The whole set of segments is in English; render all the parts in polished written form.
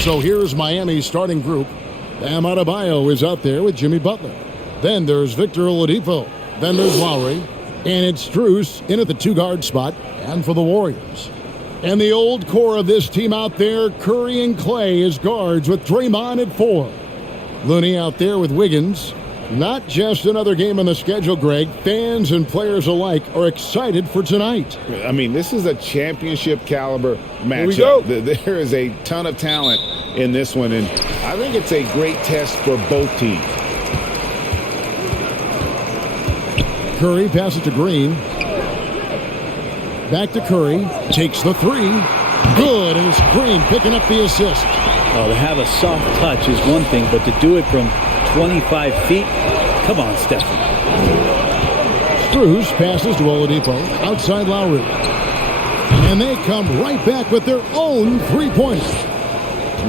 So here's Miami's starting group. Bam Adebayo is out there with Jimmy Butler. Then there's Victor Oladipo. Then there's Lowry. And it's Strus in at the two-guard spot and for the Warriors. And the old core of this team out there, Curry and Clay as guards with Draymond at 4. Looney out there with Wiggins. Not just another game on the schedule, Greg. Fans and players alike are excited for tonight. I mean, this is a championship caliber matchup. Here we go. There is a ton of talent in this one, and I think it's a great test for both teams. Curry passes to Green. Back to Curry. Takes the three. Good, and it's Green picking up the assist. Oh, to have a soft touch is one thing, but to do it from 25 feet, come on, Stephen. Strus passes to Oladipo. Outside Lowry. And they come right back with their own three-pointer.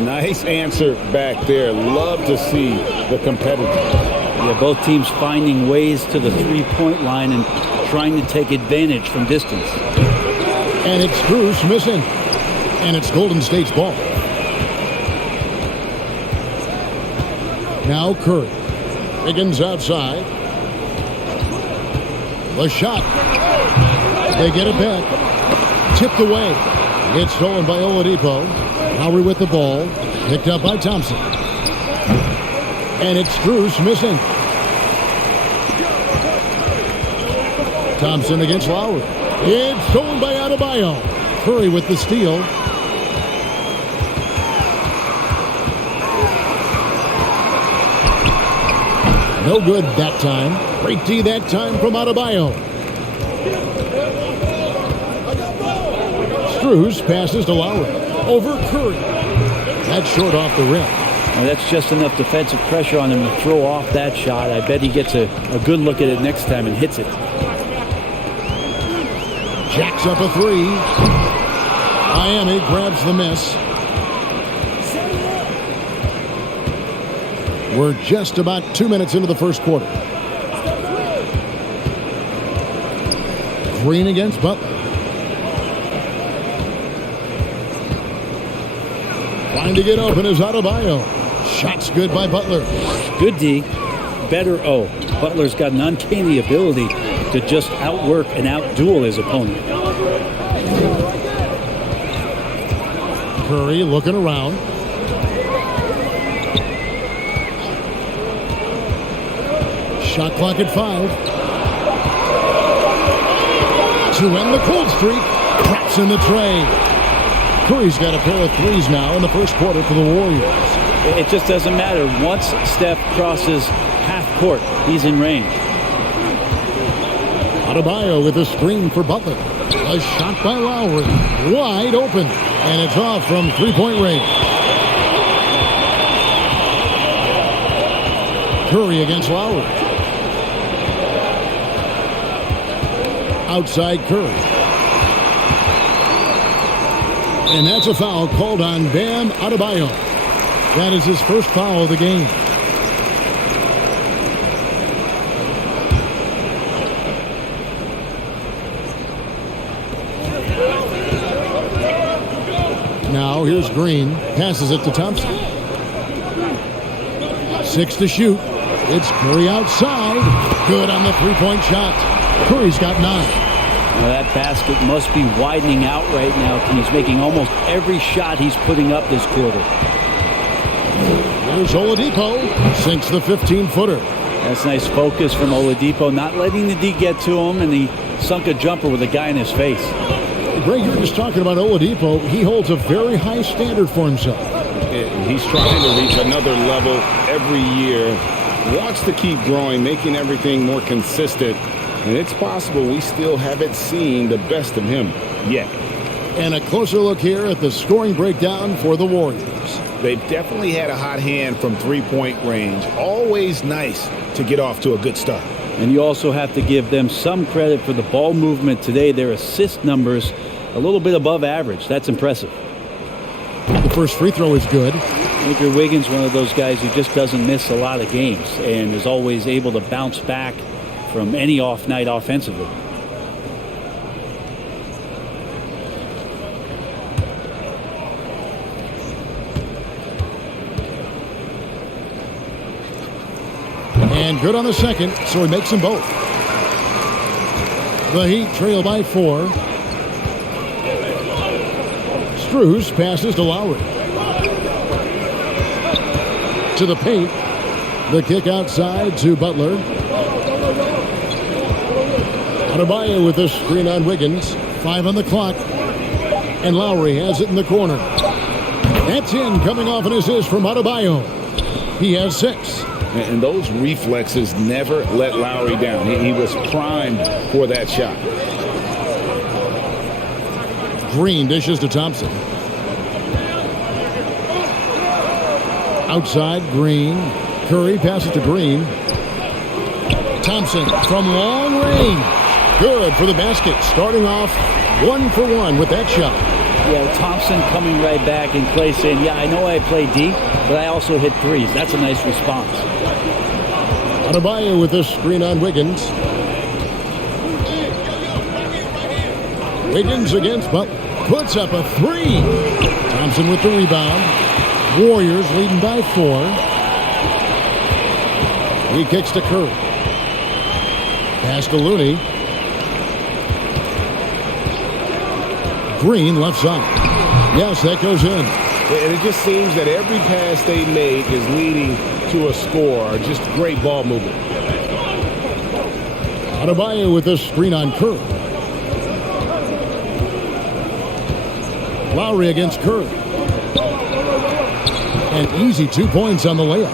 Nice answer back there. Love to see the competitors. Yeah, both teams finding ways to the three-point line and trying to take advantage from distance. And it's Strus missing. And it's Golden State's ball. Now Curry. Wiggins outside. The shot. They get it back. Tipped away. It's stolen by Oladipo. Lowry with the ball. Picked up by Thompson. And it's Strus missing. Thompson against Lowry. It's stolen by Adebayo. Curry with the steal. No good that time. Great D that time from Adebayo. Strus passes to Lowry. Over Curry. That's short off the rim. Well, that's just enough defensive pressure on him to throw off that shot. I bet he gets a good look at it next time and hits it. Jacks up a three. Miami grabs the miss. We're just about 2 minutes into the first quarter. Green against Butler. Trying to get open is Adebayo. Shot's good by Butler. Good D. Better O. Butler's got an uncanny ability to just outwork and outduel his opponent. Curry looking around. Shot clock at 5. To end the cold streak. Traps in the tray. Curry's got a pair of threes now in the first quarter for the Warriors. It just doesn't matter. Once Steph crosses half court, he's in range. Adebayo with a screen for Butler. A shot by Lowry. Wide open. And it's off from three-point range. Curry against Lowry. Outside Curry. And that's a foul called on Bam Adebayo. That is his first foul of the game. Now here's Green. Passes it to Thompson. 6 to shoot. It's Curry outside. Good on the three-point shot. Curry's got 9. Well, that basket must be widening out right now. He's making almost every shot he's putting up this quarter. There's Oladipo. Sinks the 15-footer. That's nice focus from Oladipo, not letting the D get to him, and he sunk a jumper with a guy in his face. Greg, you were just talking about Oladipo. He holds a very high standard for himself. He's trying to reach another level every year. Wants to keep growing, making everything more consistent. And it's possible we still haven't seen the best of him yet. And a closer look here at the scoring breakdown for the Warriors. They've definitely had a hot hand from three-point range. Always nice to get off to a good start. And you also have to give them some credit for the ball movement today. Their assist numbers a little bit above average. That's impressive. The first free throw is good. Andrew Wiggins, one of those guys who just doesn't miss a lot of games and is always able to bounce back from any off night offensively. And good on the second, so he makes them both. The Heat trail by 4. Strus passes to Lowry. To the paint. The kick outside to Butler. Adebayo with the screen on Wiggins. 5 on the clock. And Lowry has it in the corner. That's in, coming off an assist from Adebayo. He has 6. And those reflexes never let Lowry down. He was primed for that shot. Green dishes to Thompson. Outside, Green. Curry passes to Green. Thompson from long range. Good for the basket. Starting off 1 for 1 with that shot. Yeah, Thompson coming right back and Clay saying, yeah, I know I play D, but I also hit threes. That's a nice response. Adebayo with the screen on Wiggins. Wiggins against Butler. Puts up a 3. Thompson with the rebound. Warriors leading by 4. He kicks to Curry. Pass to Looney. Green left side. Yes, that goes in. And it just seems that every pass they make is leading to a score. Just great ball movement. Adebayo with the screen on Curry. Lowry against Curry. An easy 2 points on the layup.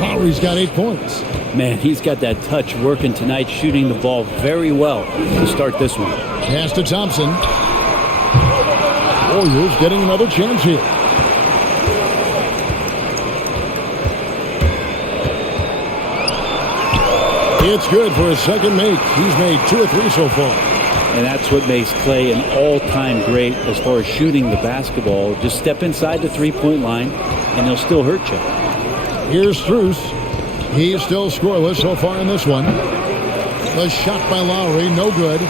Lowry's got 8 points. Man, he's got that touch working tonight, shooting the ball very well to start this one. Pass to Thompson. Warriors getting another chance here. It's good for his second make. He's made 2 or 3 so far. And that's what makes Clay an all-time great as far as shooting the basketball. Just step inside the three-point line, and he'll still hurt you. Here's Strus. He's still scoreless so far in this one. The shot by Lowry, no good.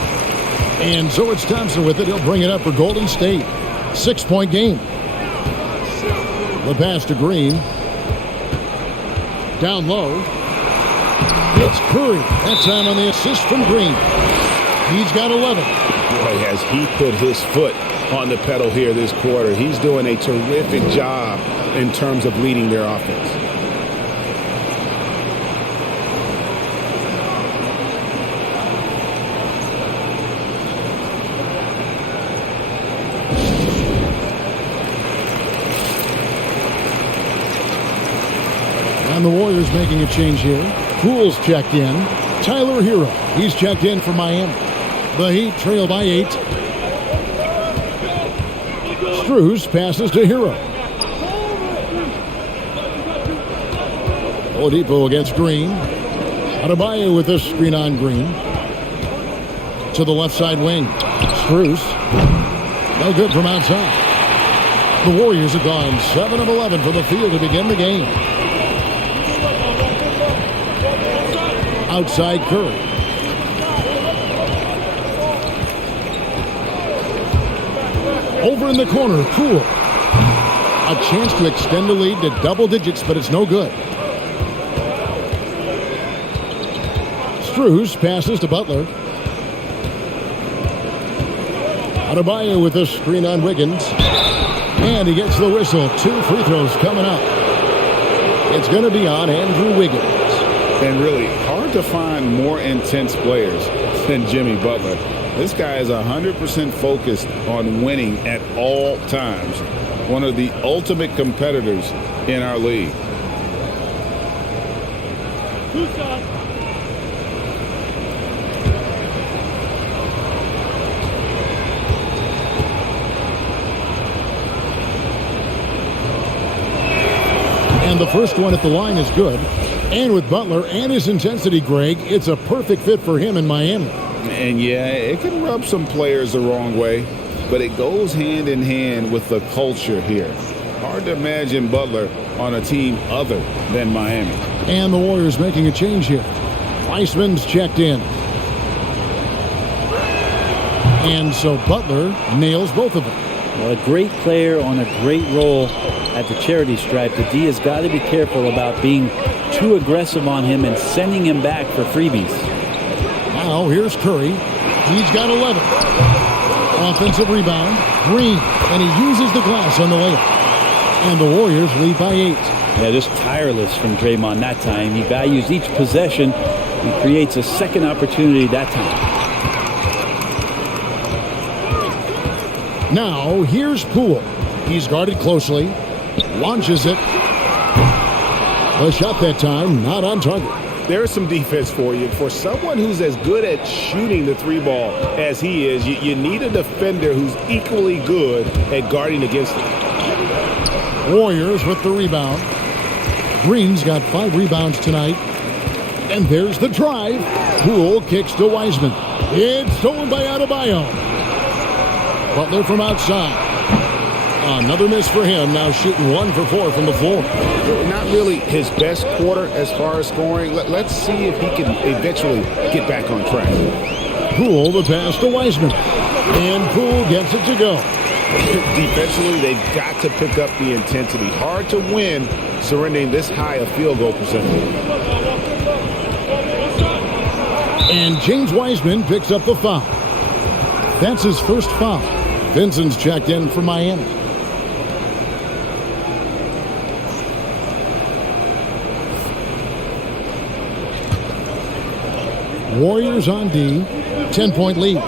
And so it's Thompson with it. He'll bring it up for Golden State. 6-point game. The pass to Green. Down low. It's Curry. That time on the assist from Green. He's got 11. Boy, has he put his foot on the pedal here this quarter. He's doing a terrific job in terms of leading their offense. And the Warriors making a change here. Poole's checked in. Tyler Hero. He's checked in for Miami. The Heat trail by 8. Strus passes to Hero. Oladipo against Green. Adebayo with this screen on Green. To the left side wing. Strus. No good from outside. The Warriors have gone 7 of 11 from the field to begin the game. Outside Curry. Over in the corner, Poole. A chance to extend the lead to double digits, but it's no good. Strus passes to Butler. Adebayo with the screen on Wiggins. And he gets the whistle. 2 free throws coming up. It's going to be on Andrew Wiggins. And really hard to find more intense players than Jimmy Butler. This guy is 100% focused on winning at all times. One of the ultimate competitors in our league. And the first one at the line is good. And with Butler and his intensity, Greg, it's a perfect fit for him in Miami. And yeah, it can rub some players the wrong way, but it goes hand in hand with the culture here. Hard to imagine Butler on a team other than Miami. And the Warriors making a change here. Weissman's checked in. And so Butler nails both of them. Well, a great player on a great role at the charity stripe. The D has got to be careful about being too aggressive on him and sending him back for freebies. Now here's Curry. He's got 11. Offensive rebound. Green. And he uses the glass on the layup. And the Warriors lead by 8. Yeah, just tireless from Draymond that time. He values each possession and creates a second opportunity that time. Now, here's Poole. He's guarded closely. Launches it. The shot that time, not on target. There's some defense for you. For someone who's as good at shooting the three ball as he is, you need a defender who's equally good at guarding against him. Warriors with the rebound. Green's got 5 rebounds tonight. And there's the drive. Poole kicks to Wiseman. It's stolen by Adebayo. Butler from outside. Another miss for him. Now shooting 1 for 4 from the floor. Not really his best quarter as far as scoring. Let's see if he can eventually get back on track. Poole the pass to Wiseman. And Poole gets it to go. Defensively, they've got to pick up the intensity. Hard to win surrendering this high a field goal percentage. And James Wiseman picks up the foul. That's his first foul. Vincent's checked in for Miami. Warriors on D. 10-point lead.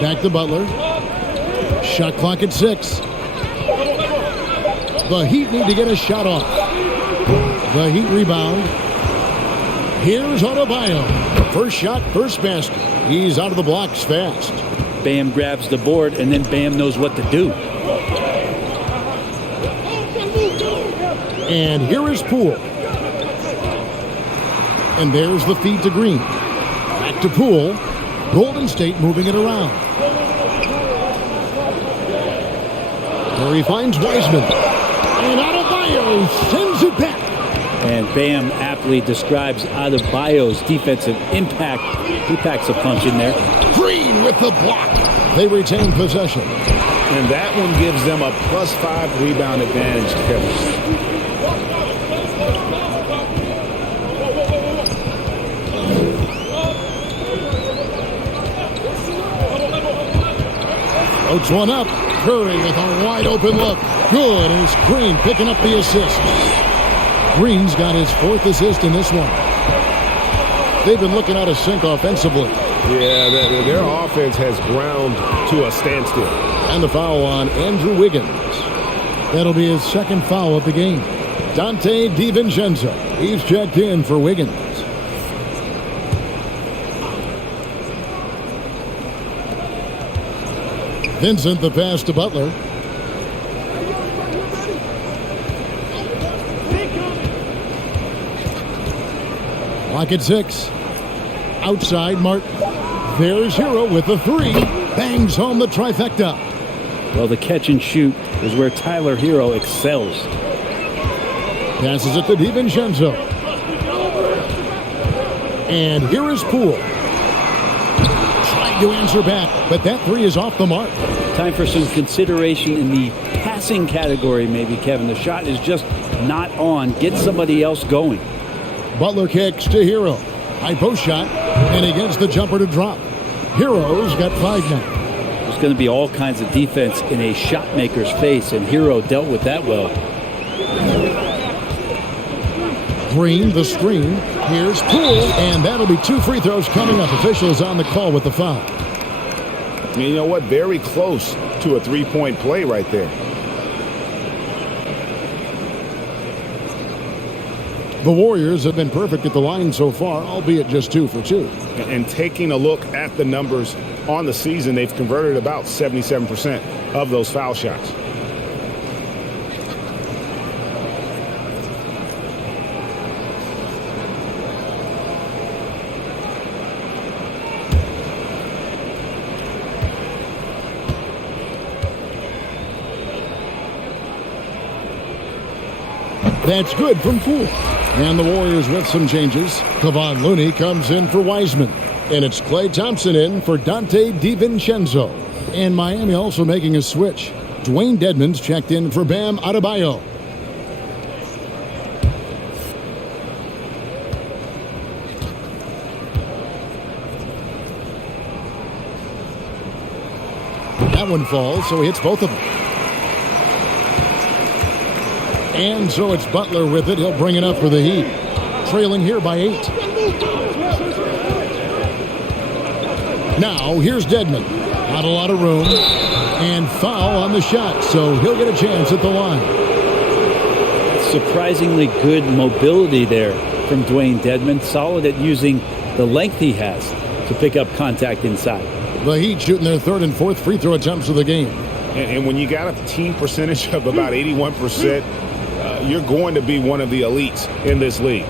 Back to Butler. Shot clock at 6. The Heat need to get a shot off. The Heat rebound. Here's Adebayo. First shot, first basket. He's out of the blocks fast. Bam grabs the board, and then Bam knows what to do. And here is Poole. And there's the feed to Green. Back to Poole. Golden State moving it around. There he finds Wiseman. And Adebayo sends it back. And Bam aptly describes Adebayo's defensive impact. He packs a punch in there. Green with the block. They retain possession. And that one gives them a +5 rebound advantage, Kevin. Floats one up. Curry with a wide open look. Good as Green picking up the assist. Green's got his 4th assist in this one. They've been looking out of sync offensively. Yeah, their offense has ground to a standstill. And the foul on Andrew Wiggins. That'll be his 2nd foul of the game. Dante DiVincenzo. He's checked in for Wiggins. Vincent the pass to Butler. Clock at 6. Outside Martin. There's Hero with the 3. Bangs home the trifecta. Well, the catch and shoot is where Tyler Hero excels. Passes it to DiVincenzo. And here is Poole. Trying to answer back, but that 3 is off the mark. Time for some consideration in the passing category, maybe, Kevin. The shot is just not on. Get somebody else going. Butler kicks to Hero. High post shot, and he gets the jumper to drop. Hero's got 5 now. There's going to be all kinds of defense in a shot maker's face, and Hero dealt with that well. Green, the screen. Here's Poole, and that'll be 2 free throws coming up. Officials on the call with the foul. And you know what? Very close to a 3-point play right there. The Warriors have been perfect at the line so far, albeit just 2 for 2. And taking a look at the numbers on the season, they've converted about 77% of those foul shots. That's good from Poole. And the Warriors with some changes. Kevon Looney comes in for Wiseman. And it's Klay Thompson in for Dante DiVincenzo. And Miami also making a switch. Dwayne Dedmon's checked in for Bam Adebayo. That one falls, so he hits both of them. And so it's Butler with it. He'll bring it up for the Heat. Trailing here by 8. Now, here's Dedmon. Not a lot of room. And foul on the shot, so he'll get a chance at the line. Surprisingly good mobility there from Dwayne Dedmon. Solid at using the length he has to pick up contact inside. The Heat shooting their third and fourth free throw attempts of the game. And when you got a team percentage of about 81%, you're going to be one of the elites in this league.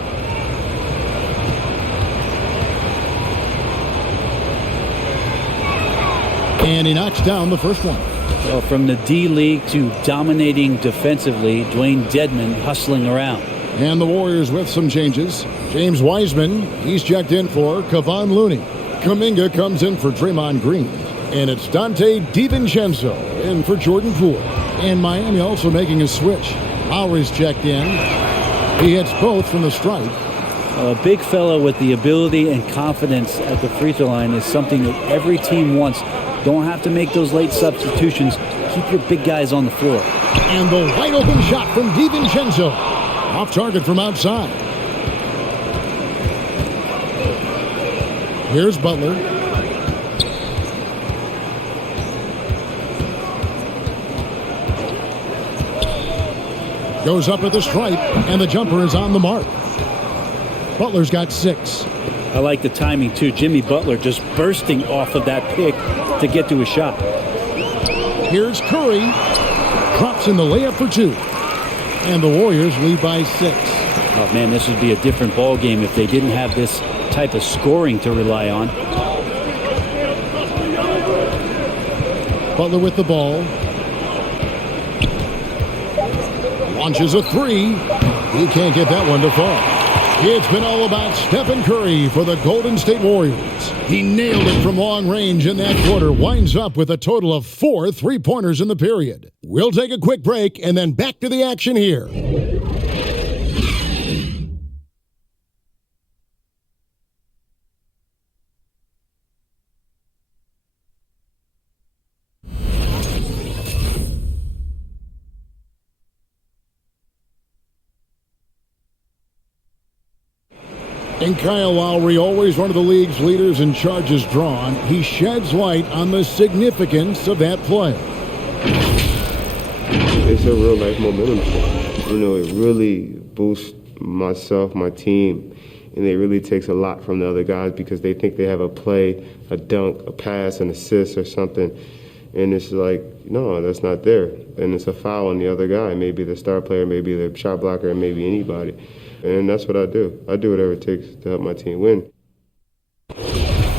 And he knocks down the first one. Well, from the D-League to dominating defensively, Dwayne Dedmon hustling around. And the Warriors with some changes. James Wiseman, he's checked in for Kevon Looney. Kuminga comes in for Draymond Green. And it's Dante DiVincenzo in for Jordan Poole. And Miami also making a switch. Lowry's checked in. He hits both from the stripe. A big fellow with the ability and confidence at the free throw line is something that every team wants. Don't have to make those late substitutions. Keep your big guys on the floor. And the wide open shot from DiVincenzo. Off target from outside. Here's Butler. Goes up at the stripe, and the jumper is on the mark. Butler's got 6. I like the timing, too. Jimmy Butler just bursting off of that pick to get to a shot. Here's Curry. Drops in the layup for 2. And the Warriors lead by 6. Oh, man, this would be a different ball game if they didn't have this type of scoring to rely on. Butler with the ball. Launches a 3. He can't get that one to fall. It's been all about Stephen Curry for the Golden State Warriors. He nailed it from long range in that quarter. Winds up with a total of 4 three-pointers in the period. We'll take a quick break and then back to the action here. And Kyle Lowry, always one of the league's leaders in charges drawn, he sheds light on the significance of that play. It's a real life momentum shift. You know, it really boosts myself, my team, and it really takes a lot from the other guys because they think they have a play, a dunk, a pass, an assist or something. And it's like, no, that's not there. And it's a foul on the other guy, maybe the star player, maybe the shot blocker, and maybe anybody. And that's what I do. I do whatever it takes to help my team win.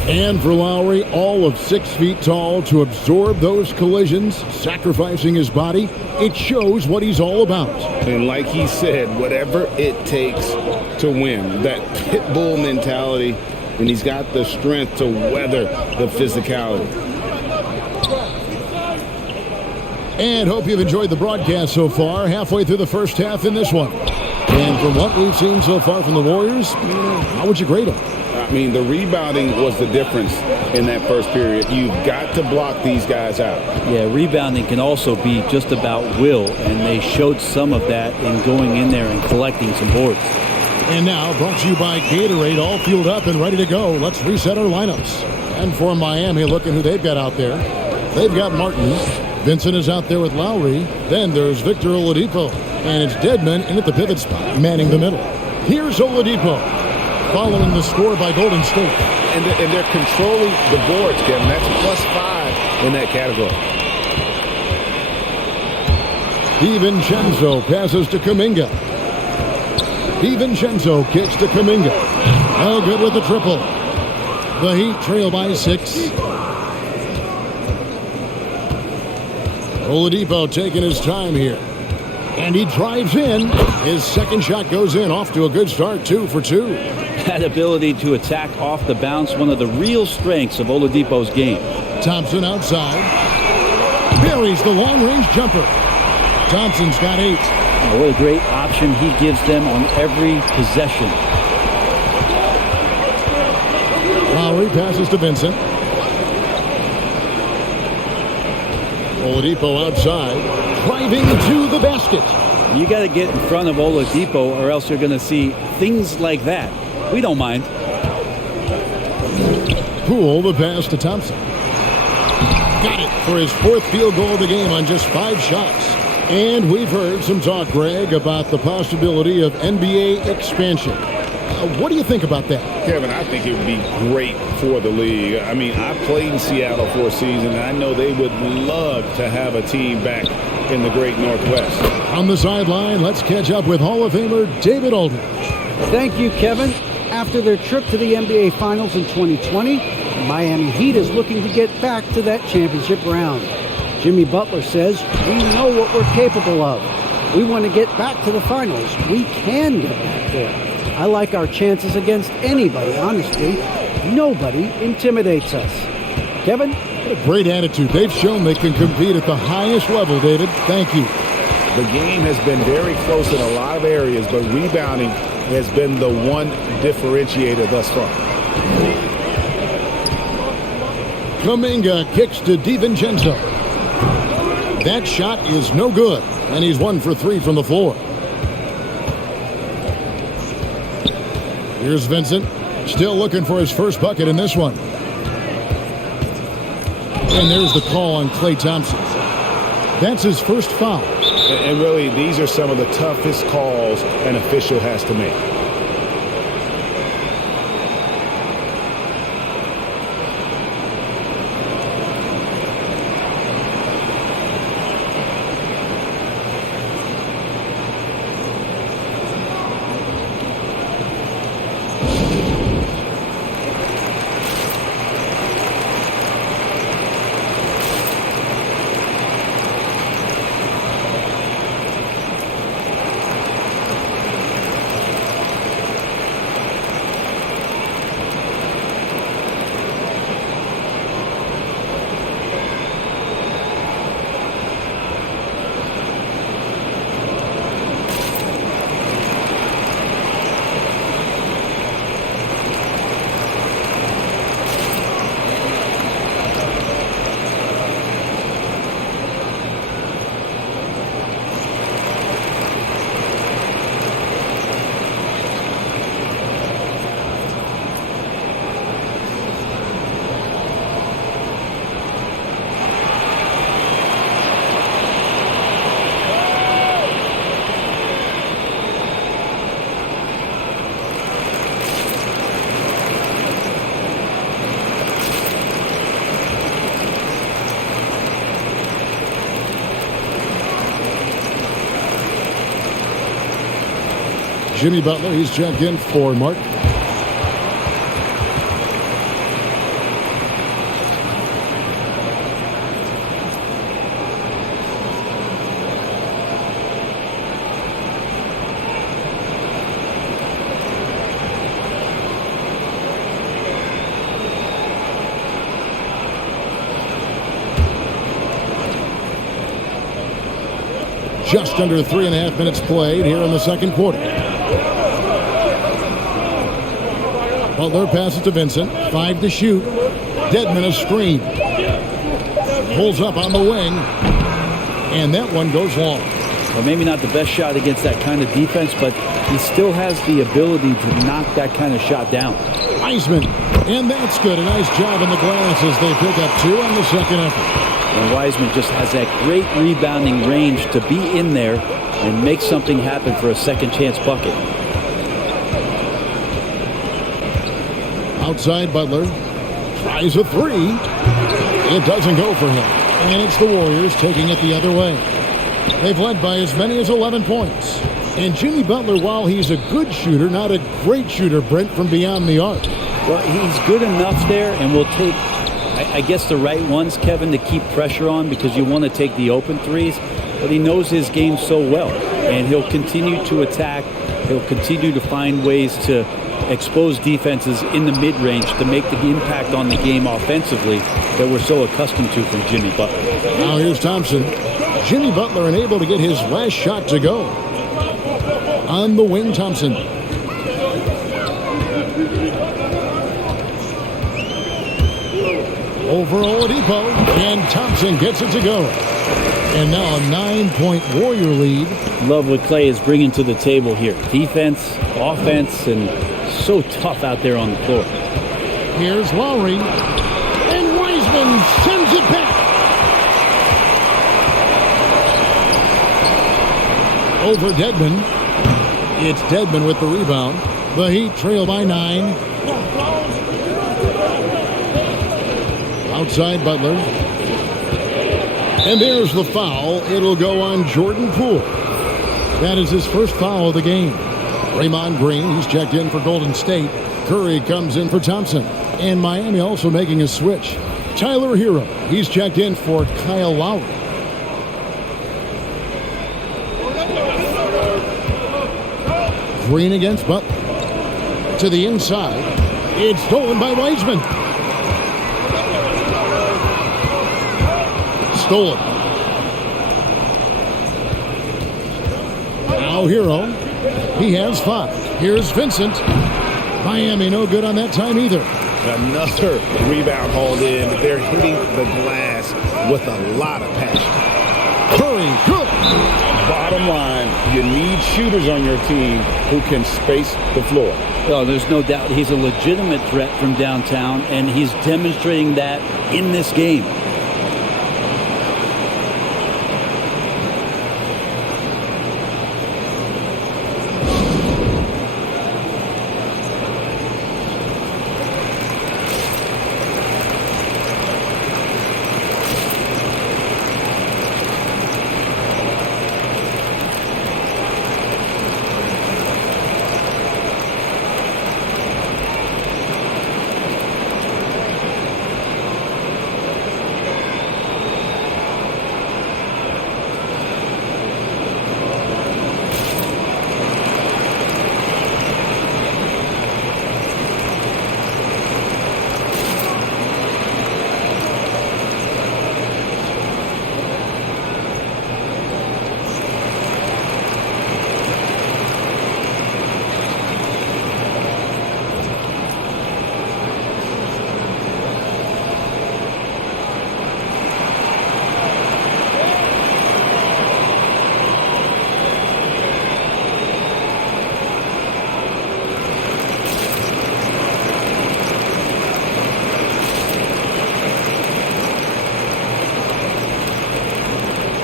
And for Lowry, all of 6 feet tall to absorb those collisions, sacrificing his body, it shows what he's all about. And like he said, whatever it takes to win, that pit bull mentality, and he's got the strength to weather the physicality. And hope you've enjoyed the broadcast so far, halfway through the first half in this one. And from what we've seen so far from the Warriors, how would you grade them? I mean, the rebounding was the difference in that first period. You've got to block these guys out. Yeah, rebounding can also be just about will, and they showed some of that in going in there and collecting some boards. And now, brought to you by Gatorade, all fueled up and ready to go. Let's reset our lineups. And for Miami, looking who they've got out there. They've got Martin. Vincent is out there with Lowry. Then there's Victor Oladipo. And it's Dedmon in at the pivot spot, manning the middle. Here's Oladipo, following the score by Golden State. And they're controlling the boards, Kevin. That's +5 in that category. DiVincenzo passes to Kuminga. DiVincenzo kicks to Kuminga. No good with the triple. The Heat trail by 6. Oladipo taking his time here. And he drives in. His second shot goes in, off to a good start, 2 for 2. That ability to attack off the bounce, one of the real strengths of Oladipo's game. Thompson outside. Buries the long-range jumper. Thompson's got 8. Oh, what a great option he gives them on every possession. Lowry passes to Vincent. Oladipo outside, driving to the basket. You got to get in front of Oladipo or else you're going to see things like that. We don't mind. Poole the pass to Thompson. Got it for his 4th field goal of the game on just 5 shots. And we've heard some talk, Greg, about the possibility of NBA expansion. What do you think about that? Kevin, I think it would be great for the league. I mean, I played in Seattle for a season, and I know they would love to have a team back in the great Northwest. On the sideline, let's catch up with Hall of Famer David Aldridge. Thank you, Kevin. After their trip to the NBA Finals in 2020, the Miami Heat is looking to get back to that championship round. Jimmy Butler says, we know what we're capable of. We want to get back to the finals. We can get back there. I like our chances against anybody, honestly. Nobody intimidates us. Kevin? What a great attitude. They've shown they can compete at the highest level, David. Thank you. The game has been very close in a lot of areas, but rebounding has been the one differentiator thus far. Kuminga kicks to DiVincenzo. That shot is no good, and he's 1 for 3 from the floor. Here's Vincent, still looking for his first bucket in this one. And there's the call on Klay Thompson. That's his first foul. And really, these are some of the toughest calls an official has to make. Jimmy Butler, he's checked in for Mark. Just under 3.5 minutes played here in the second quarter. Butler passes to Vincent. 5 to shoot. Dedmon a screen. Pulls up on the wing. And that one goes long. Well, maybe not the best shot against that kind of defense, but he still has the ability to knock that kind of shot down. Wiseman. And that's good. A nice job on the glass as they pick up 2 on the second effort. And Wiseman just has that great rebounding range to be in there and make something happen for a second chance bucket. Outside Butler. Tries a 3. It doesn't go for him. And it's the Warriors taking it the other way. They've led by as many as 11 points. And Jimmy Butler, while he's a good shooter, not a great shooter, Brent, from beyond the arc. Well, he's good enough there and will take, I guess, the right ones, Kevin, to keep pressure on because you want to take the open threes. But he knows his game so well. And he'll continue to attack. He'll continue to find ways to exposed defenses in the mid-range to make the impact on the game offensively that we're so accustomed to from Jimmy Butler. Now here's Thompson. Jimmy Butler unable to get his last shot to go. On the wing, Thompson. Over Oladipo, and Thompson gets it to go. And now a 9-point Warrior lead. Love what Clay is bringing to the table here. Defense, offense, and so tough out there on the floor. Here's Lowry, and Wiseman sends it back. Over Dedmon. It's Dedmon with the rebound. The Heat trail by 9. Outside Butler. And there's the foul. It'll go on Jordan Poole. That is his first foul of the game. Draymond Green, he's checked in for Golden State. Curry comes in for Thompson. And Miami also making a switch. Tyler Hero, he's checked in for Kyle Lowry. Green against Butler. To the inside. It's stolen by Wiseman. Stolen. Now Hero. He has 5. Here's Vincent. Miami no good on that time either. Another rebound hauled in. They're hitting the glass with a lot of passion. Curry, good. Bottom line, you need shooters on your team who can space the floor. Oh, there's no doubt he's a legitimate threat from downtown, and he's demonstrating that in this game.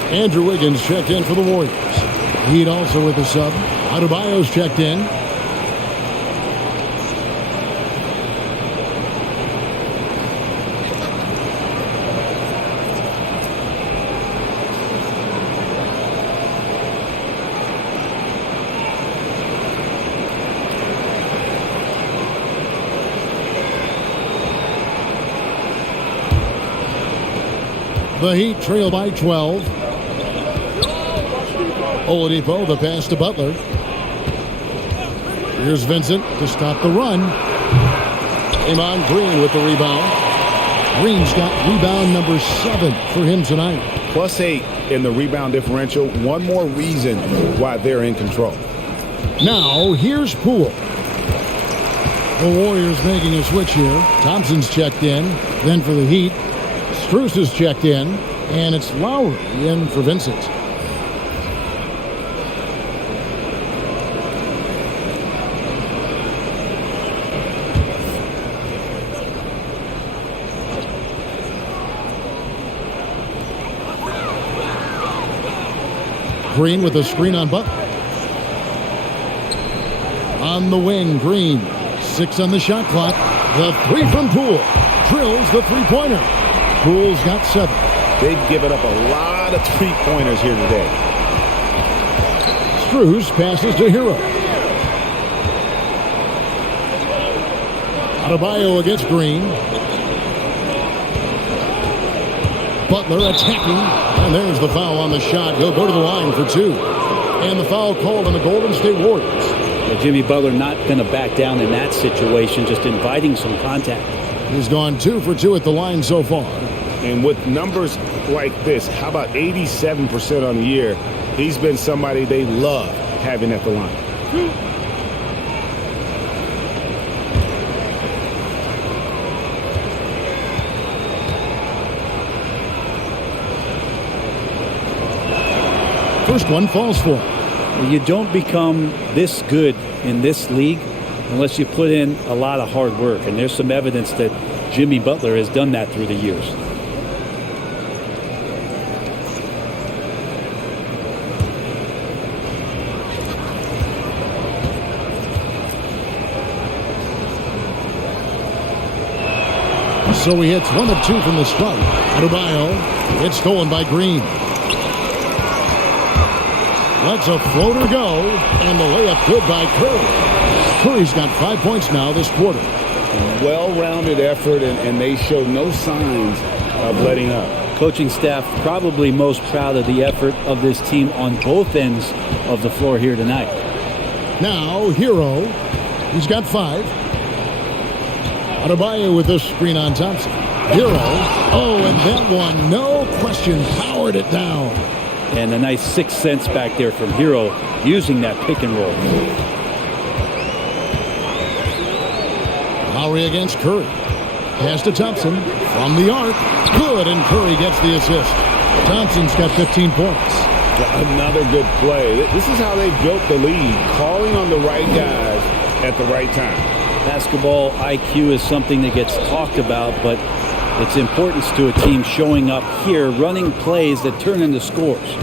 Andrew Wiggins checked in for the Warriors. Heat also with the sub. Adebayo's checked in. The Heat trail by 12. Oladipo, the pass to Butler. Here's Vincent to stop the run. Draymond Green with the rebound. Green's got rebound number 7 for him tonight. +8 in the rebound differential. One more reason why they're in control. Now, here's Poole. The Warriors making a switch here. Thompson's checked in. Then for the Heat, Strus is checked in. And it's Lowry in for Vincent. Green with a screen on Butler. On the wing, Green. 6 on the shot clock. The 3 from Poole. Drills the three-pointer. Poole's got 7. They've given up a lot of three-pointers here today. Strus passes to Hero. Adebayo against Green. Butler attacking. And there's the foul on the shot. He'll go to the line for 2. And the foul called on the Golden State Warriors. Jimmy Butler not going to back down in that situation, just inviting some contact. He's gone 2 for 2 at the line so far. And with numbers like this, how about 87% on the year? He's been somebody they love having at the line. First one falls for him. You don't become this good in this league unless you put in a lot of hard work. And there's some evidence that Jimmy Butler has done that through the years. So he hits 1 of 2 from the stripe. Adebayo, it's stolen by Green. Lets a floater go, and the layup good by Curry. Curry's got 5 points now this quarter. Well-rounded effort, and they show no signs of letting up. Coaching staff probably most proud of the effort of this team on both ends of the floor here tonight. Now, Hero. He's got 5. Adebayo with a screen on Thompson. Hero. Oh, and that one, no question, powered it down. And a nice 6 cents back there from Hero using that pick and roll. Lowry against Curry. Pass to Thompson from the arc. Good, and Curry gets the assist. Thompson's got 15 points. Another good play. This is how they built the lead, calling on the right guys at the right time. Basketball IQ is something that gets talked about, but its importance to a team showing up here, running plays that turn into scores.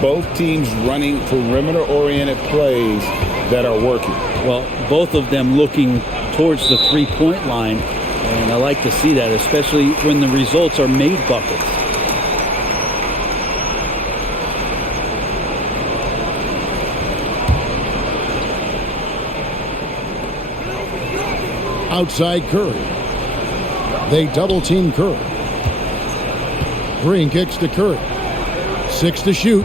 Both teams running perimeter-oriented plays that are working. Well, both of them looking towards the three-point line, and I like to see that, especially when the results are made buckets. Outside Curry. They double-team Curry. Green kicks to Curry. 6 to shoot.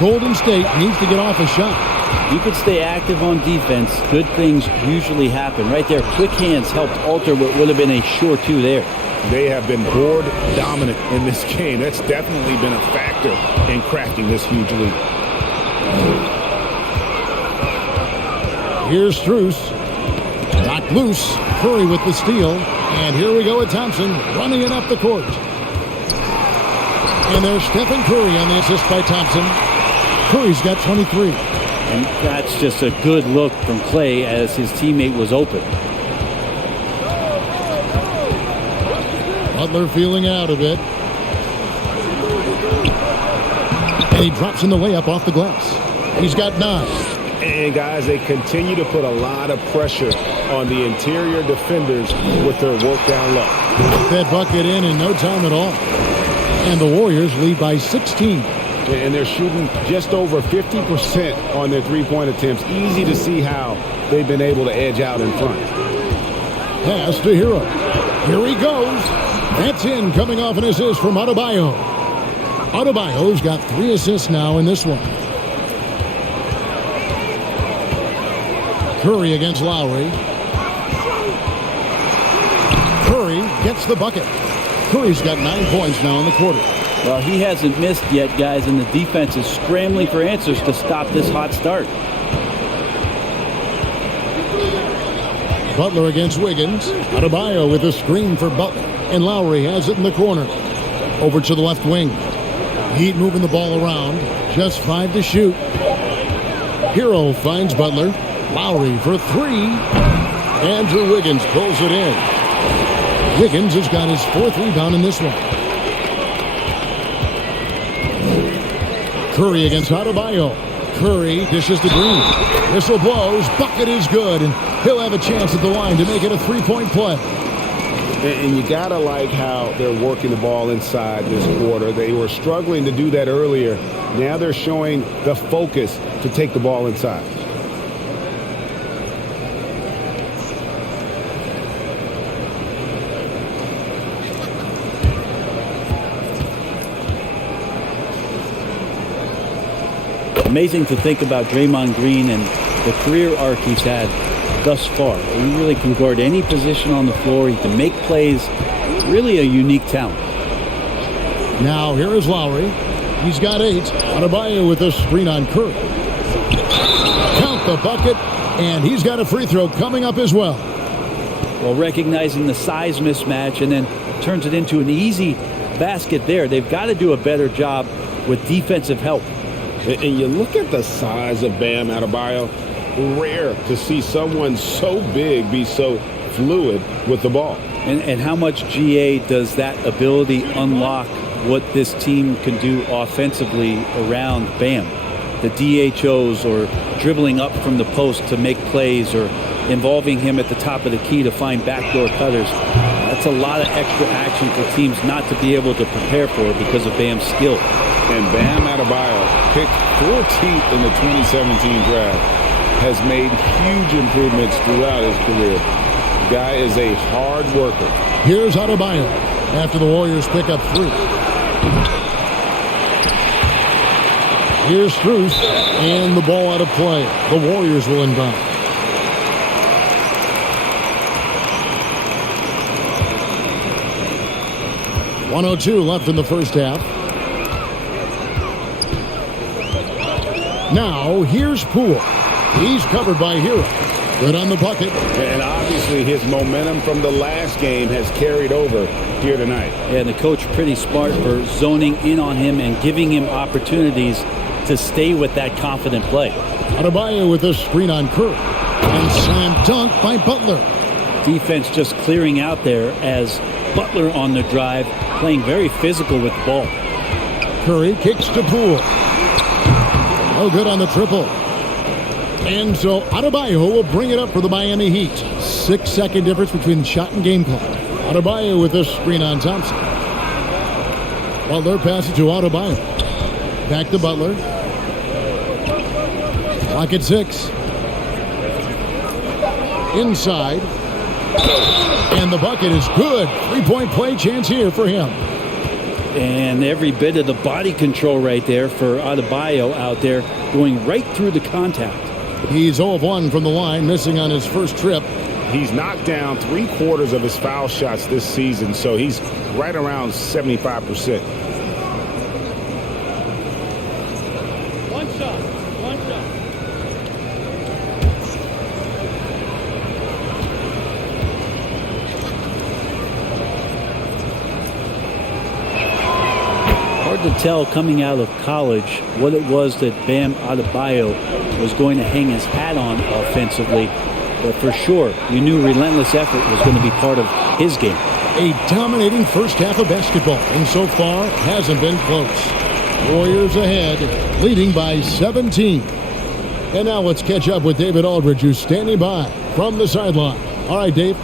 Golden State needs to get off a shot. You could stay active on defense. Good things usually happen. Right there, quick hands helped alter what would have been a sure 2 there. They have been board dominant in this game. That's definitely been a factor in crafting this huge lead. Here's Strus. Knocked loose. Curry with the steal. And here we go with Thompson running it up the court. And there's Stephen Curry on the assist by Thompson. Curry's got 23. And that's just a good look from Clay as his teammate was open. Butler feeling out a bit. And he drops in the layup off the glass. He's got 9. And guys, they continue to put a lot of pressure on the interior defenders with their work down low. Put that bucket in no time at all. And the Warriors lead by 16. And they're shooting just over 50% on their three-point attempts. Easy to see how they've been able to edge out in front. Pass to Hero. Here he goes. That's in, coming off an assist from Adebayo. Adebayo's got 3 assists now in this one. Curry against Lowry. Curry gets the bucket. Curry's got 9 points now in the quarter. Well, he hasn't missed yet, guys, and the defense is scrambling for answers to stop this hot start. Butler against Wiggins. Adebayo with a screen for Butler. And Lowry has it in the corner. Over to the left wing. Heat moving the ball around. Just 5 to shoot. Hero finds Butler. Lowry for 3. Andrew Wiggins pulls it in. Wiggins has got his 4th rebound in this one. Curry against Adebayo. Curry dishes to Green. Whistle blows. Bucket is good. And he'll have a chance at the line to make it a 3-point play. And you got to like how they're working the ball inside this quarter. They were struggling to do that earlier. Now they're showing the focus to take the ball inside. Amazing to think about Draymond Green and the career arc he's had thus far. He really can guard any position on the floor. He can make plays. Really a unique talent. Now here is Lowry. He's got 8. Adebayo with a screen on Curry. Count the bucket, and he's got a free throw coming up as well. Well, recognizing the size mismatch and then turns it into an easy basket there. They've got to do a better job with defensive help. And you look at the size of Bam Adebayo, rare to see someone so big be so fluid with the ball. And how much GA does that ability unlock what this team can do offensively around Bam? The DHOs or dribbling up from the post to make plays or involving him at the top of the key to find backdoor cutters. That's a lot of extra action for teams not to be able to prepare for because of Bam's skill. And Bam Adebayo, picked 14th in the 2017 draft, has made huge improvements throughout his career. The guy is a hard worker. Here's Adebayo after the Warriors pick up 3. Here's Strus, and the ball out of play. The Warriors will inbound. .102 left in the first half. Now, here's Poole. He's covered by Hero. Good on the bucket. And obviously his momentum from the last game has carried over here tonight. And the coach pretty smart for zoning in on him and giving him opportunities to stay with that confident play. Adebayo with a screen on Curry. And slam dunk by Butler. Defense just clearing out there as Butler on the drive, playing very physical with the ball. Curry kicks to Poole. No good on the triple. And so Adebayo will bring it up for the Miami Heat. 6-second difference between shot and game clock. Adebayo with a screen on Thompson. Butler passes to Adebayo. Back to Butler. Clock at 6. Inside. And the bucket is good. 3-point play chance here for him. And every bit of the body control right there for Adebayo out there, going right through the contact. He's 0 of 1 from the line, missing on his first trip. He's knocked down 3/4 of his foul shots this season, so he's right around 75%. One shot. Hard to tell coming out of college what it was that Bam Adebayo was going to hang his hat on offensively. But for sure, you knew relentless effort was going to be part of his game. A dominating first half of basketball, and so far hasn't been close. Warriors ahead, leading by 17. And now let's catch up with David Aldridge, who's standing by from the sideline. All right, Dave.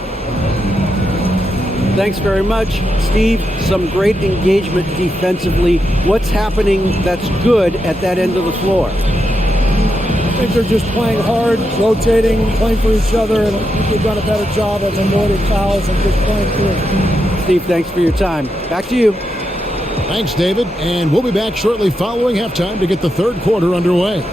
Thanks very much, Steve. Some great engagement defensively. What's happening that's good at that end of the floor? I think they're just playing hard, rotating, playing for each other, and I think they've done a better job of avoiding fouls and just playing through. Steve, thanks for your time. Back to you. Thanks, David. And we'll be back shortly following halftime to get the third quarter underway.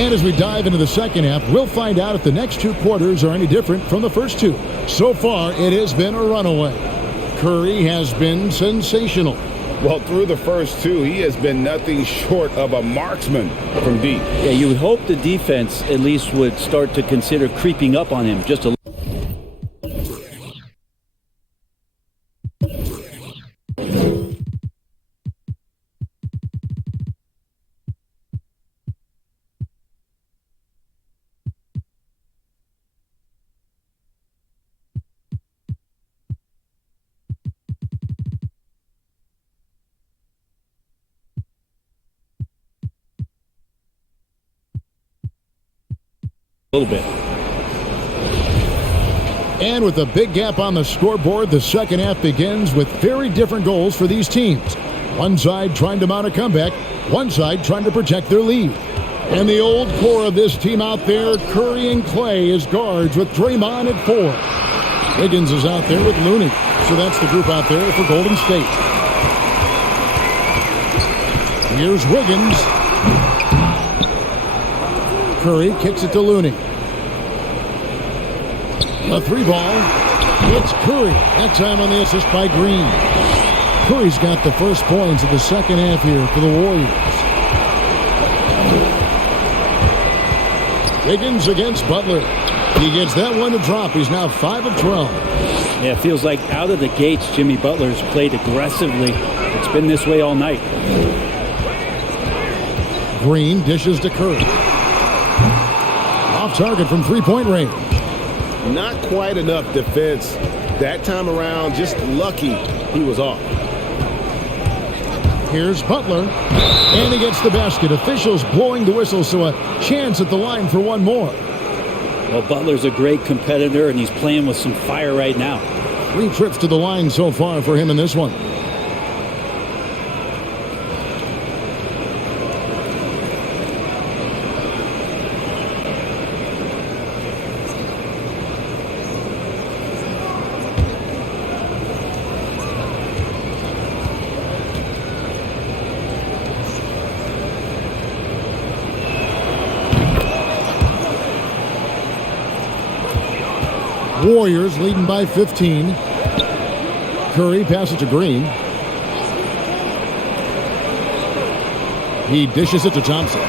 And as we dive into the second half, we'll find out if the next 2 quarters are any different from the first 2. So far, it has been a runaway. Curry has been sensational. Well, through the first 2, he has been nothing short of a marksman from deep. Yeah, you would hope the defense at least would start to consider creeping up on him just a little. a little bit. And with a big gap on the scoreboard, the second half begins with very different goals for these teams. One side trying to mount a comeback, one side trying to protect their lead. And the old core of this team out there, Curry and Clay as guards with Draymond at 4. Wiggins is out there with Looney. So that's the group out there for Golden State. Here's Wiggins. Curry kicks it to Looney. A 3-ball. It's Curry. That time on the assist by Green. Curry's got the first points of the second half here for the Warriors. Wiggins against Butler. He gets that one to drop. He's now 5 of 12. Yeah, it feels like out of the gates, Jimmy Butler's played aggressively. It's been this way all night. Green dishes to Curry. Off target from three-point range. Not quite enough defense that time around. Just lucky he was off. Here's Butler, and he gets the basket. Officials blowing the whistle, so a chance at the line for one more. Well, Butler's a great competitor, and he's playing with some fire right now. 3 trips to the line so far for him in this one. Warriors leading by 15. Curry passes to Green. He dishes it to Thompson.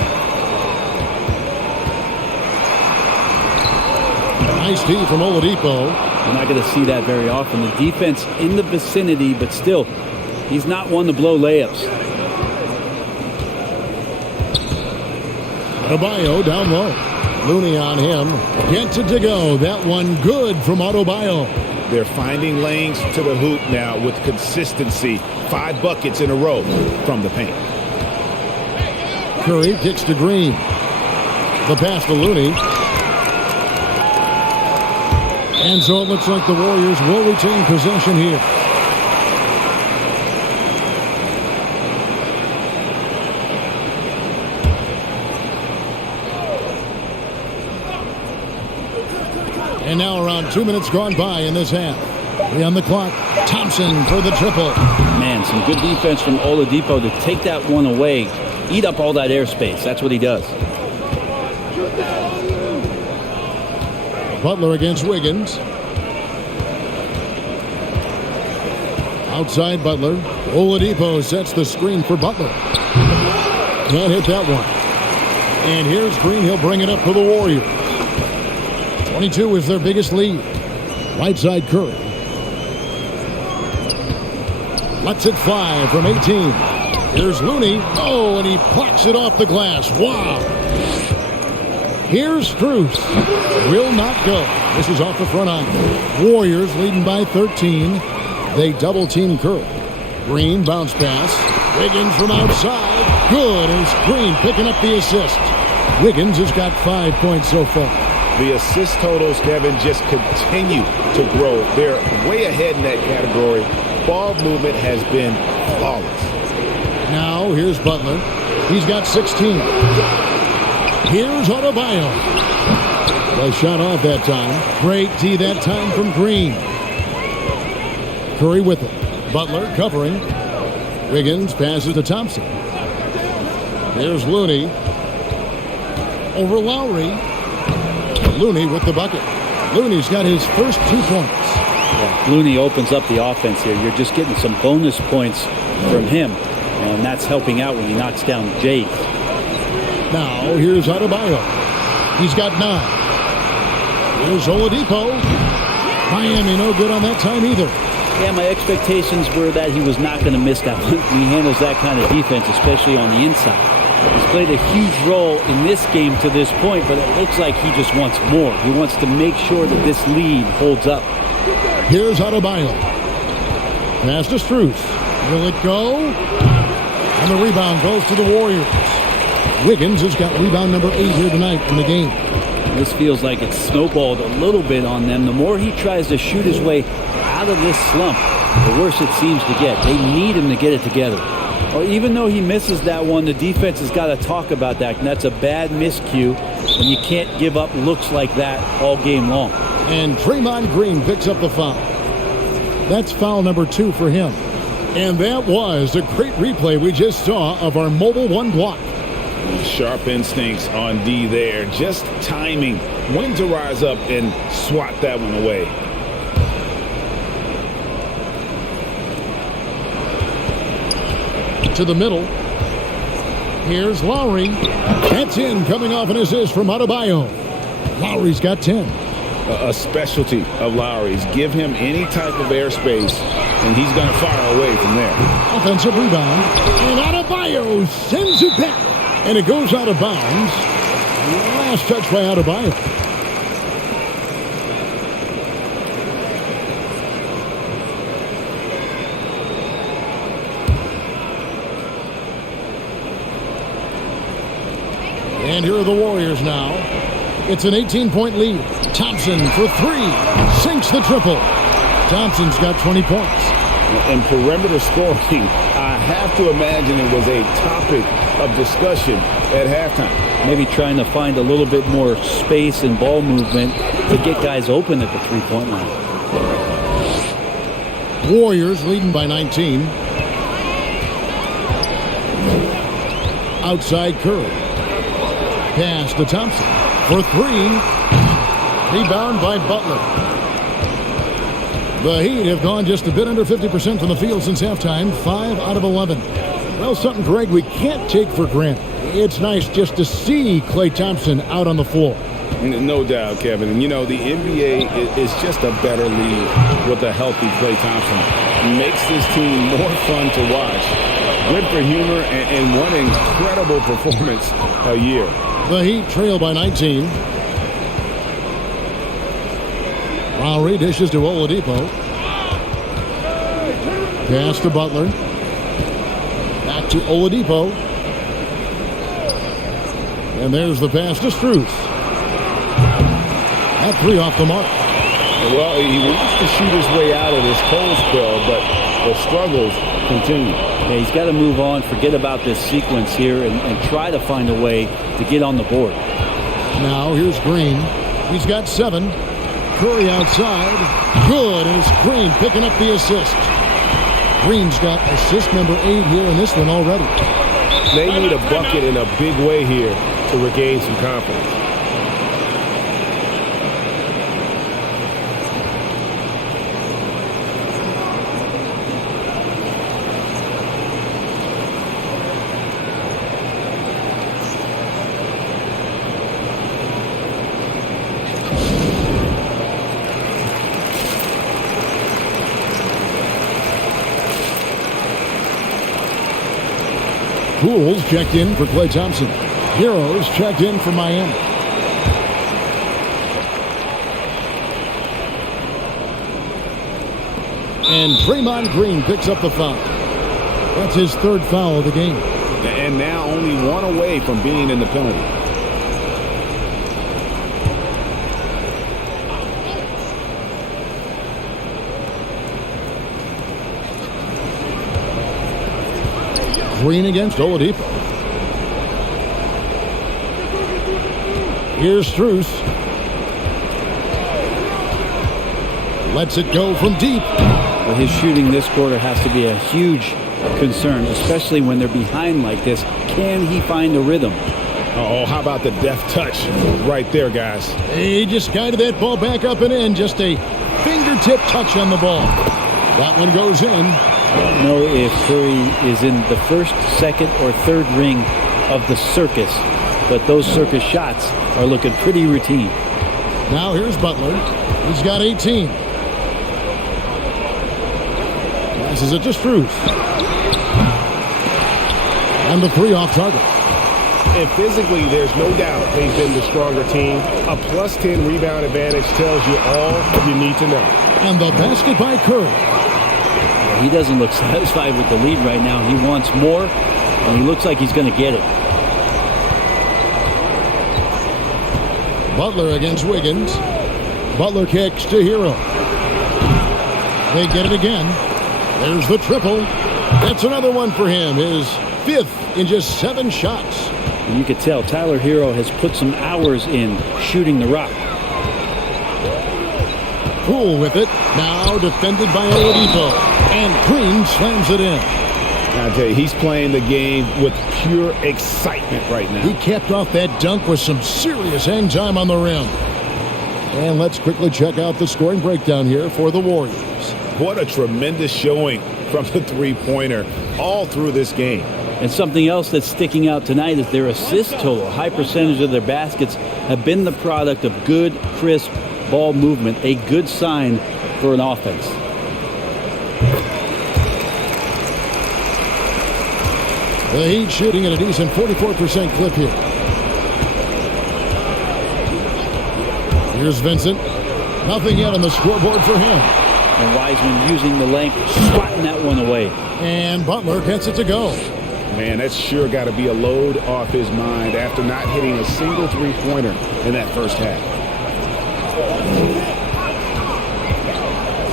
Nice D from Oladipo. We're not going to see that very often. The defense in the vicinity, but still, he's not one to blow layups. Adebayo down low. Looney on him. Gets it to go. That one good from Adebayo. They're finding lanes to the hoop now with consistency. 5 buckets in a row from the paint. Curry kicks to Green. The pass to Looney. And so it looks like the Warriors will retain possession here. And now around 2 minutes gone by in this half. 3 on the clock. Thompson for the triple. Man, some good defense from Oladipo to take that one away. Eat up all that airspace. That's what he does. Butler against Wiggins. Outside Butler. Oladipo sets the screen for Butler. Can't hit that one. And here's Green. He'll bring it up for the Warriors. 22 is their biggest lead. Right side Curry. Lets it fly from 18. Here's Looney. Oh, and he plucks it off the glass. Wow. Here's Strus. Will not go. This is off the front iron. Warriors leading by 13. They double team Curry. Green bounce pass. Wiggins from outside. Good. Here's Green picking up the assist. Wiggins has got 5 points so far. The assist totals, Kevin, just continue to grow. They're way ahead in that category. Ball movement has been flawless. Now, here's Butler. He's got 16. Here's Adebayo. The shot off that time. Great D that time from Green. Curry with it. Butler covering. Wiggins passes to Thompson. Here's Looney. Over Lowry. Looney with the bucket. Looney's got his first 2 points. Yeah, Looney opens up the offense here. You're just getting some bonus points from him, and that's helping out when he knocks down Jay. Now, here's Adebayo. He's got 9. Here's Oladipo. Miami no good on that time either. Yeah, my expectations were that he was not going to miss that one. He handles that kind of defense, especially on the inside. He's played a huge role in this game to this point, but it looks like he just wants more. He wants to make sure that this lead holds up. Here's Adebayo. Pass to Strus. Will it go? And the rebound goes to the Warriors. Wiggins has got rebound number 8 here tonight in the game. This feels like it's snowballed a little bit on them. The more he tries to shoot his way out of this slump, the worse it seems to get. They need him to get it together. Or even though he misses that one, the defense has got to talk about that. And that's a bad miscue, and you can't give up looks like that all game long. And Draymond Green picks up the foul. That's foul number 2 for him. And that was a great replay we just saw of our mobile one block. Sharp instincts on D there. Just timing when to rise up and swat that one away. To the middle. Here's Lowry. That's in, coming off an assist from Adebayo. Lowry's got 10. A specialty of Lowry's. Give him any type of airspace, and he's going to fire away from there. Offensive rebound. And Adebayo sends it back. And it goes out of bounds. Last touch by Adebayo. And here are the Warriors now. It's an 18-point lead. Thompson for 3. Sinks the triple. Thompson's got 20 points. And perimeter scoring, I have to imagine it was a topic of discussion at halftime. Maybe trying to find a little bit more space and ball movement to get guys open at the three-point line. Warriors leading by 19. Outside Curry. Pass to Thompson for 3. Rebound by Butler. The Heat have gone just a bit under 50% from the field since halftime. 5 out of 11. Well, something, Greg, we can't take for granted. It's nice just to see Klay Thompson out on the floor. No doubt, Kevin. And, you know, the NBA is just a better league with a healthy Klay Thompson. Makes this team more fun to watch. Good for humor and one incredible performance a year. The Heat trail by 19. Lowry dishes to Oladipo. Pass to Butler. Back to Oladipo. And there's the pass to Strus. That 3 off the mark. Well, he wants to shoot his way out of this cold spell, but the struggles continue. Yeah, he's got to move on, forget about this sequence here, and try to find a way to get on the board. Now here's Green. He's got 7. Curry outside. Good, and it's Green picking up the assist. Green's got assist number 8 here in this one already. They need a bucket in a big way here to regain some confidence. Pools checked in for Klay Thompson. Heroes checked in for Miami. And Draymond Green picks up the foul. That's his 3rd foul of the game. And now only 1 away from being in the penalty. Green against Oladipo. Here's Strus. Lets it go from deep. Well, his shooting this quarter has to be a huge concern, especially when they're behind like this. Can he find a rhythm? Oh, how about the deft touch right there, guys? He just guided that ball back up and in. Just a fingertip touch on the ball. That one goes in. I don't know if Curry is in the 1st, 2nd, or 3rd ring of the circus, but those circus shots are looking pretty routine. Now here's Butler. He's got 18. Passes it to Strus. And the 3 off target. And physically, there's no doubt they've been the stronger team. A plus 10 rebound advantage tells you all you need to know. And the basket by Curry. He doesn't look satisfied with the lead right now. He wants more, and he looks like he's going to get it. Butler against Wiggins. Butler kicks to Hero. They get it again. There's the triple. That's another one for him. His 5th in just 7 shots. And you could tell Tyler Hero has put some hours in shooting the rock. Poole with it. Now defended by Oladipo. And Green slams it in. I tell you, he's playing the game with pure excitement right now. He capped off that dunk with some serious hang time on the rim. And let's quickly check out the scoring breakdown here for the Warriors. What a tremendous showing from the three-pointer all through this game. And something else that's sticking out tonight is their assist total. A high percentage of their baskets have been the product of good, crisp ball movement, a good sign for an offense. The Heat shooting at a decent 44% clip here. Here's Vincent. Nothing yet on the scoreboard for him. And Wiseman using the length, swatting that one away. And Butler gets it to go. Man, that's sure got to be a load off his mind after not hitting a single three-pointer in that first half.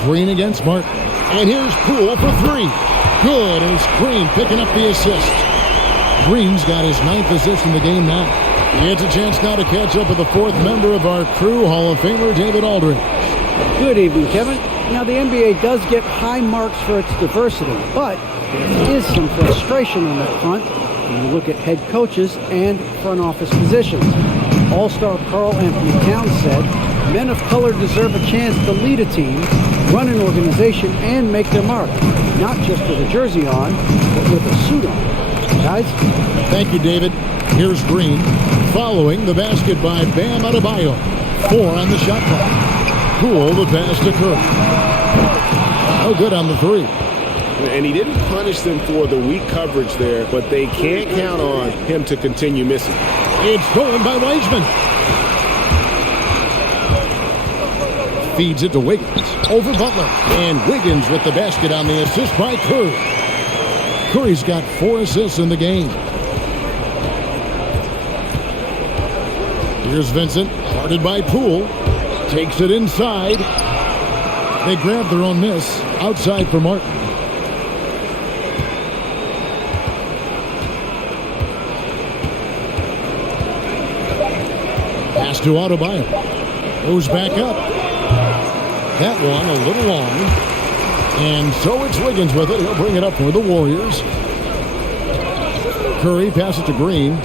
Green against Martin. And here's Poole for 3. Good, and it's Green picking up the assist. Green's got his 9th assist in the game now. He gets a chance now to catch up with the 4th member of our crew, Hall of Famer David Aldridge. Good evening, Kevin. Now, the NBA does get high marks for its diversity, but there is some frustration on that front when you look at head coaches and front office positions. All-star Karl Anthony Towns said, men of color deserve a chance to lead a team, run an organization, and make their mark, not just with a jersey on, but with a suit on. Guys? Thank you, David. Here's Green, following the basket by Bam Adebayo. 4 on the shot clock. Poole the pass to Curry. No good on the 3. And he didn't punish them for the weak coverage there, but they can't count on him to continue missing. It's stolen by Wiseman. Feeds it to Wiggins. Over Butler. And Wiggins with the basket on the assist by Curry. Curry's got 4 assists in the game. Here's Vincent. Guarded by Poole. Takes it inside. They grab their own miss. Outside for Martin. Pass to Adebayo. Goes back up. That one a little long. And so it's Wiggins with it. He'll bring it up for the Warriors. Curry passes to Green.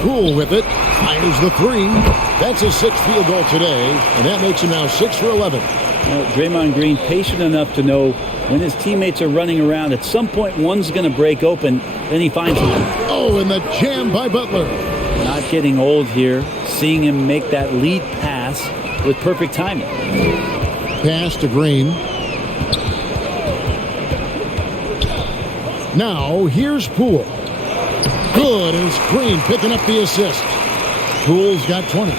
Poole with it. Fires the 3. That's his 6th field goal today. And that makes him now 6 for 11. Now, Draymond Green patient enough to know when his teammates are running around, at some point one's going to break open, then he finds him. Oh, and the jam by Butler. Not getting old here, seeing him make that lead pass with perfect timing. Pass to Green. Now, here's Poole. Good as Green picking up the assist. Poole's got 20.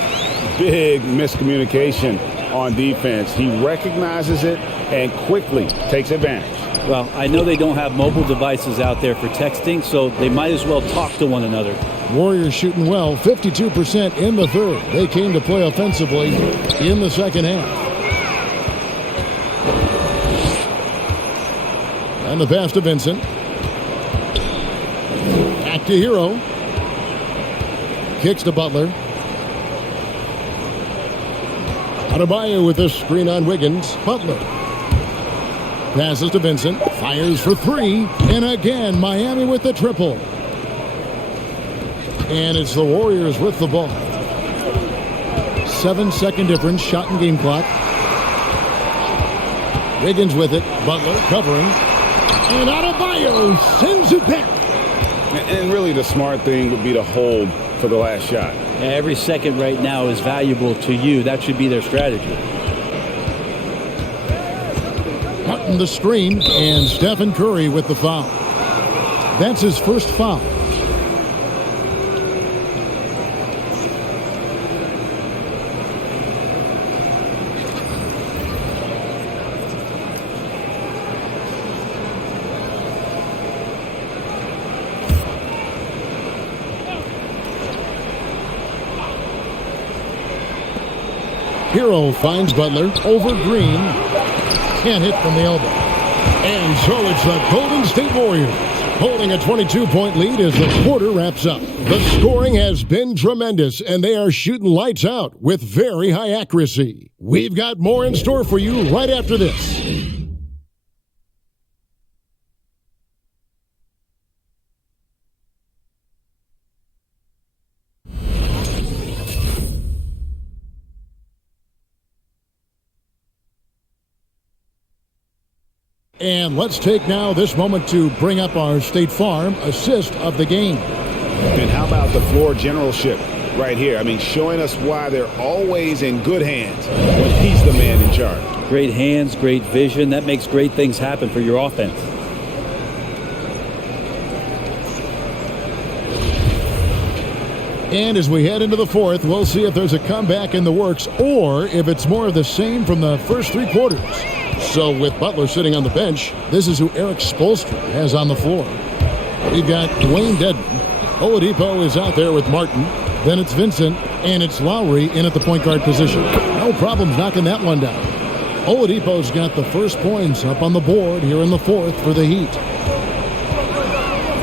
Big miscommunication on defense. He recognizes it and quickly takes advantage. Well, I know they don't have mobile devices out there for texting, so they might as well talk to one another. Warriors shooting well, 52% in the 3rd. They came to play offensively in the 2nd half. And the pass to Vincent. Back to Hero. Kicks to Butler. Adebayo with a screen on Wiggins. Butler. Passes to Vincent. Fires for 3. And again, Miami with the triple. And it's the Warriors with the ball. 7-second difference. Shot and game clock. Wiggins with it. Butler covering. And Adebayo sends it back. And really the smart thing would be to hold for the last shot. Yeah, every second right now is valuable to you. That should be their strategy. Martin the screen, and Stephen Curry with the foul. That's his first foul. Hero finds Butler over Green. Can't hit from the elbow. And so it's the Golden State Warriors holding a 22-point lead as the quarter wraps up. The scoring has been tremendous, and they are shooting lights out with very high accuracy. We've got more in store for you right after this. And let's take now this moment to bring up our State Farm assist of the game. And how about the floor generalship right here? I mean, showing us why they're always in good hands when he's the man in charge. Great hands, great vision. That makes great things happen for your offense. And as we head into the fourth, we'll see if there's a comeback in the works or if it's more of the same from the first three quarters. So with Butler sitting on the bench, this is who Eric Spoelstra has on the floor. We've got Dwayne Dedman. Oladipo is out there with Martin. Then it's Vincent, and it's Lowry in at the point guard position. No problems knocking that one down. Oladipo's got the first points up on the board here in the fourth for the Heat.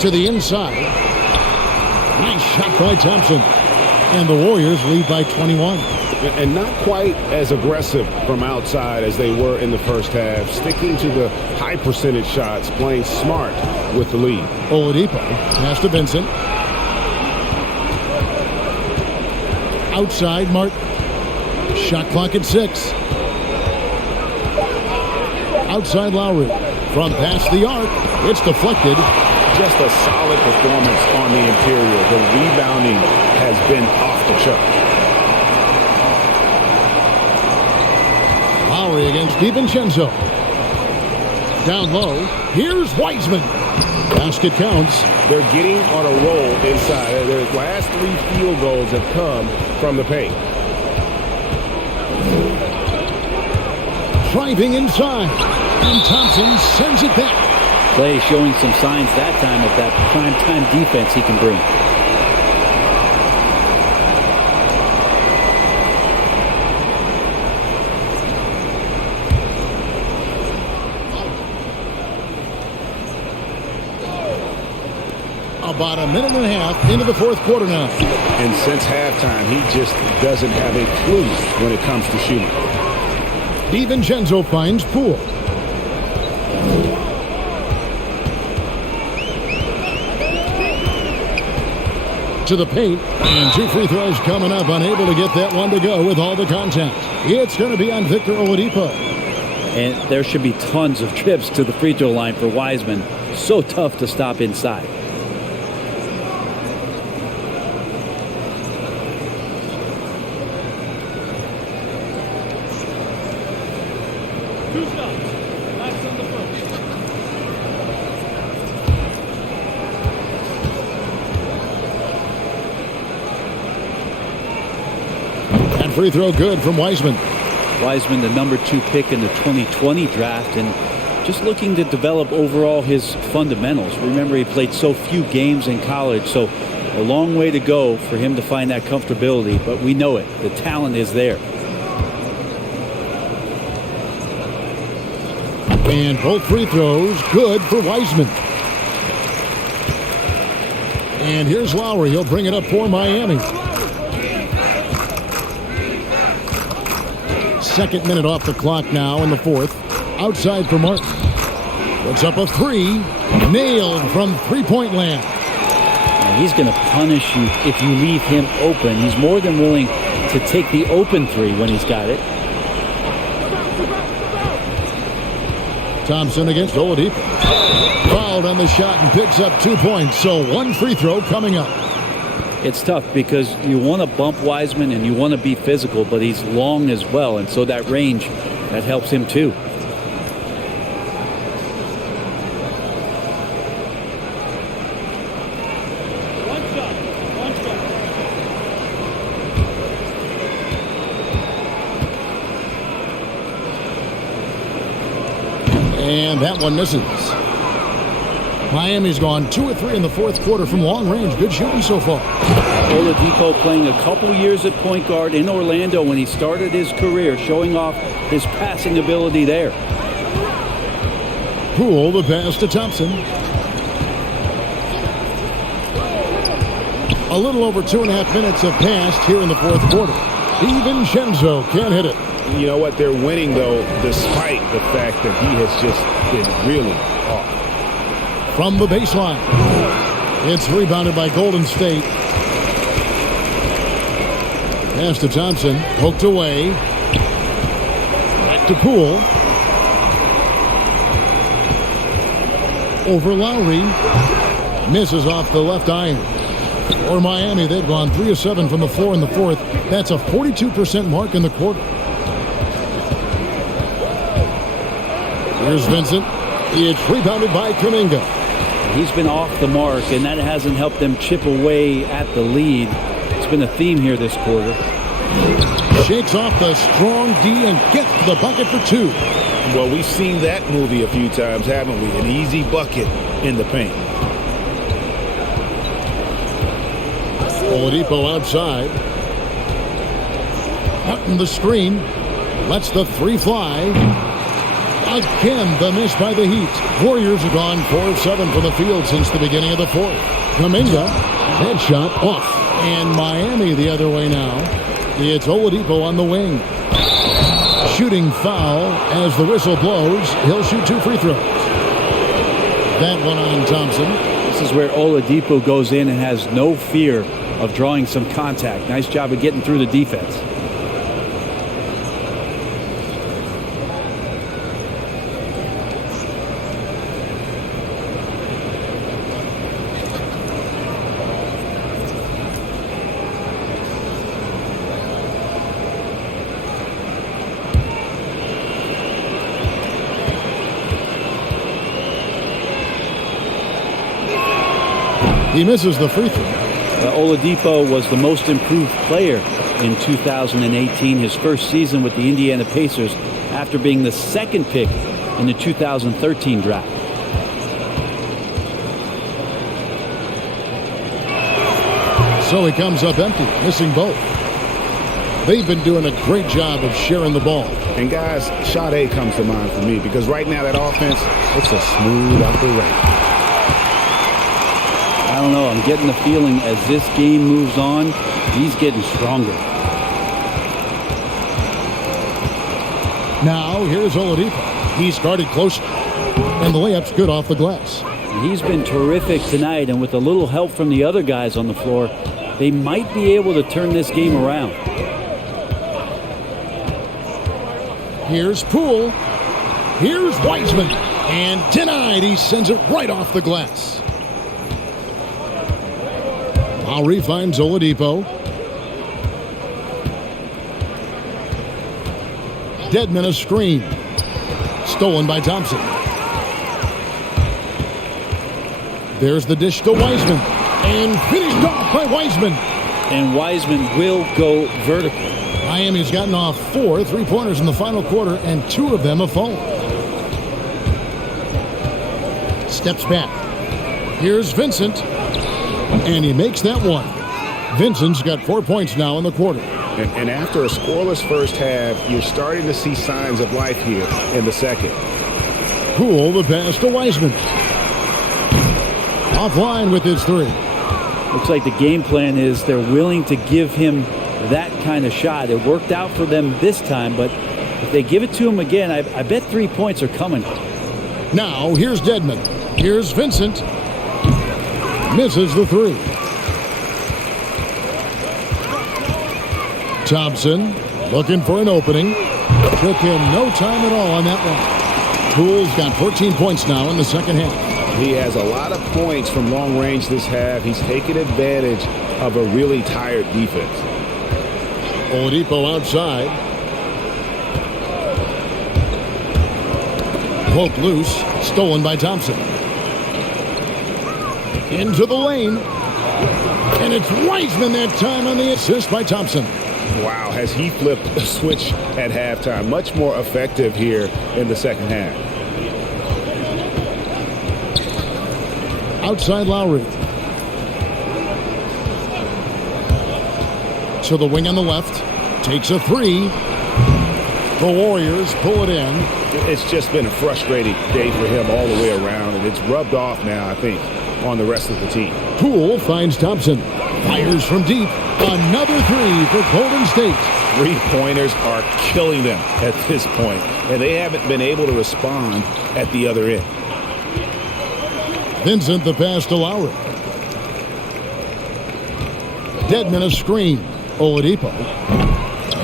To the inside. Nice shot by Thompson. And the Warriors lead by 21. And not quite as aggressive from outside as they were in the first half, sticking to the high percentage shots, playing smart with the lead. Oladipo pass to Vincent. Outside Martin. Shot clock at 6. Outside Lowry. From past the arc. It's deflected. Just a solid performance on the interior. The rebounding has been off the chart. Lowry against DiVincenzo. Down low. Here's Wiseman. Basket counts. They're getting on a roll inside. Their last 3 field goals have come from the paint. Driving inside. And Thompson sends it back. Clay showing some signs that time of that prime-time defense he can bring. About a minute and a half into the fourth quarter now. And since halftime, he just doesn't have a clue when it comes to shooting. DiVincenzo finds Poole. To the paint, and 2 free throws coming up, unable to get that one to go with all the contact. It's going to be on Victor Oladipo. And there should be tons of trips to the free throw line for Wiseman. So tough to stop inside. Free throw good from Wiseman. Wiseman, the number 2 pick in the 2020 draft, and just looking to develop overall his fundamentals. Remember, he played so few games in college, so a long way to go for him to find that comfortability, but we know it. The talent is there. And both free throws good for Wiseman. And here's Lowry. He'll bring it up for Miami. Second minute off the clock now in the fourth. Outside for Martin. Puts up a 3. Nailed from three-point land. And he's going to punish you if you leave him open. He's more than willing to take the open 3 when he's got it. Thompson against Oladipo. Fouled on the shot and picks up 2 points. So 1 free throw coming up. It's tough because you want to bump Wiseman and you want to be physical, but he's long as well, and so that range, that helps him too. And that one misses. Miami's gone 2 of 3 in the fourth quarter from long range. Good shooting so far. Oladipo playing a couple years at point guard in Orlando when he started his career, showing off his passing ability there. Poole the pass to Thompson. A little over 2.5 minutes have passed here in the fourth quarter. DiVincenzo can't hit it. You know what? They're winning, though, despite the fact that he has just been really off. From the baseline. It's rebounded by Golden State. Pass to Thompson. Poked away. Back to Poole. Over Lowry. Misses off the left iron. For Miami, they've gone 3 of 7 from the floor in the fourth. That's a 42% mark in the quarter. Here's Vincent. It's rebounded by Kuminga. He's been off the mark, and that hasn't helped them chip away at the lead. It's been a theme here this quarter. Shakes off the strong D and gets the bucket for 2. Well, we've seen that movie a few times, haven't we? An easy bucket in the paint. Oladipo outside. Cutting the screen. Lets the 3 fly. Again, the miss by the Heat. Warriors have gone 4 of 7 from the field since the beginning of the fourth. Kuminga, headshot off. And Miami the other way now. It's Oladipo on the wing. Shooting foul as the whistle blows. He'll shoot 2 free throws. That one on Thompson. This is where Oladipo goes in and has no fear of drawing some contact. Nice job of getting through the defense. He misses the free throw. Oladipo was the most improved player in 2018, his first season with the Indiana Pacers, after being the second pick in the 2013 draft. So he comes up empty, missing both. They've been doing a great job of sharing the ball. And guys, shot A comes to mind for me because right now that offense, it's a smooth operation. I don't know. I'm getting the feeling as this game moves on, he's getting stronger. Now, here's Oladipo. He's guarded closely, and the layup's good off the glass. He's been terrific tonight, and with a little help from the other guys on the floor, they might be able to turn this game around. Here's Poole. Here's Wiseman. And denied. He sends it right off the glass. Lowry finds Oladipo. Dedmon a screen. Stolen by Thompson. There's the dish to Wiseman. And finished off by Wiseman. And Wiseman will go vertical. Miami's gotten off 4 3-pointers in the final quarter, and 2 of them have fallen. Steps back. Here's Vincent. And he makes that one. Vincent's got 4 points now in the quarter. And after a scoreless first half, you're starting to see signs of life here in the second. Poole the pass to Wiseman. Offline with his 3. Looks like the game plan is they're willing to give him that kind of shot. It worked out for them this time, but if they give it to him again, I bet 3 points are coming. Now, here's Dedmon. Here's Vincent. Misses the 3. Thompson looking for an opening. Took him no time at all on that one. Poole's got 14 points now in the second half. He has a lot of points from long range this half. He's taken advantage of a really tired defense. Oladipo outside. Poked loose. Stolen by Thompson. Into the lane. And it's Wiseman that time on the assist by Thompson. Wow, has he flipped the switch at halftime. Much more effective here in the second half. Outside Lowry. to the wing on the left. Takes a three. The Warriors pull it in. It's just been a frustrating day for him all the way around, and it's rubbed off now, I think, on the rest of the team. Poole finds Thompson. Fires from deep. Another three for Golden State. Three-pointers are killing them at this point, and they haven't been able to respond at the other end. Vincent the pass to Lowry. Dedmon a screen. Oladipo.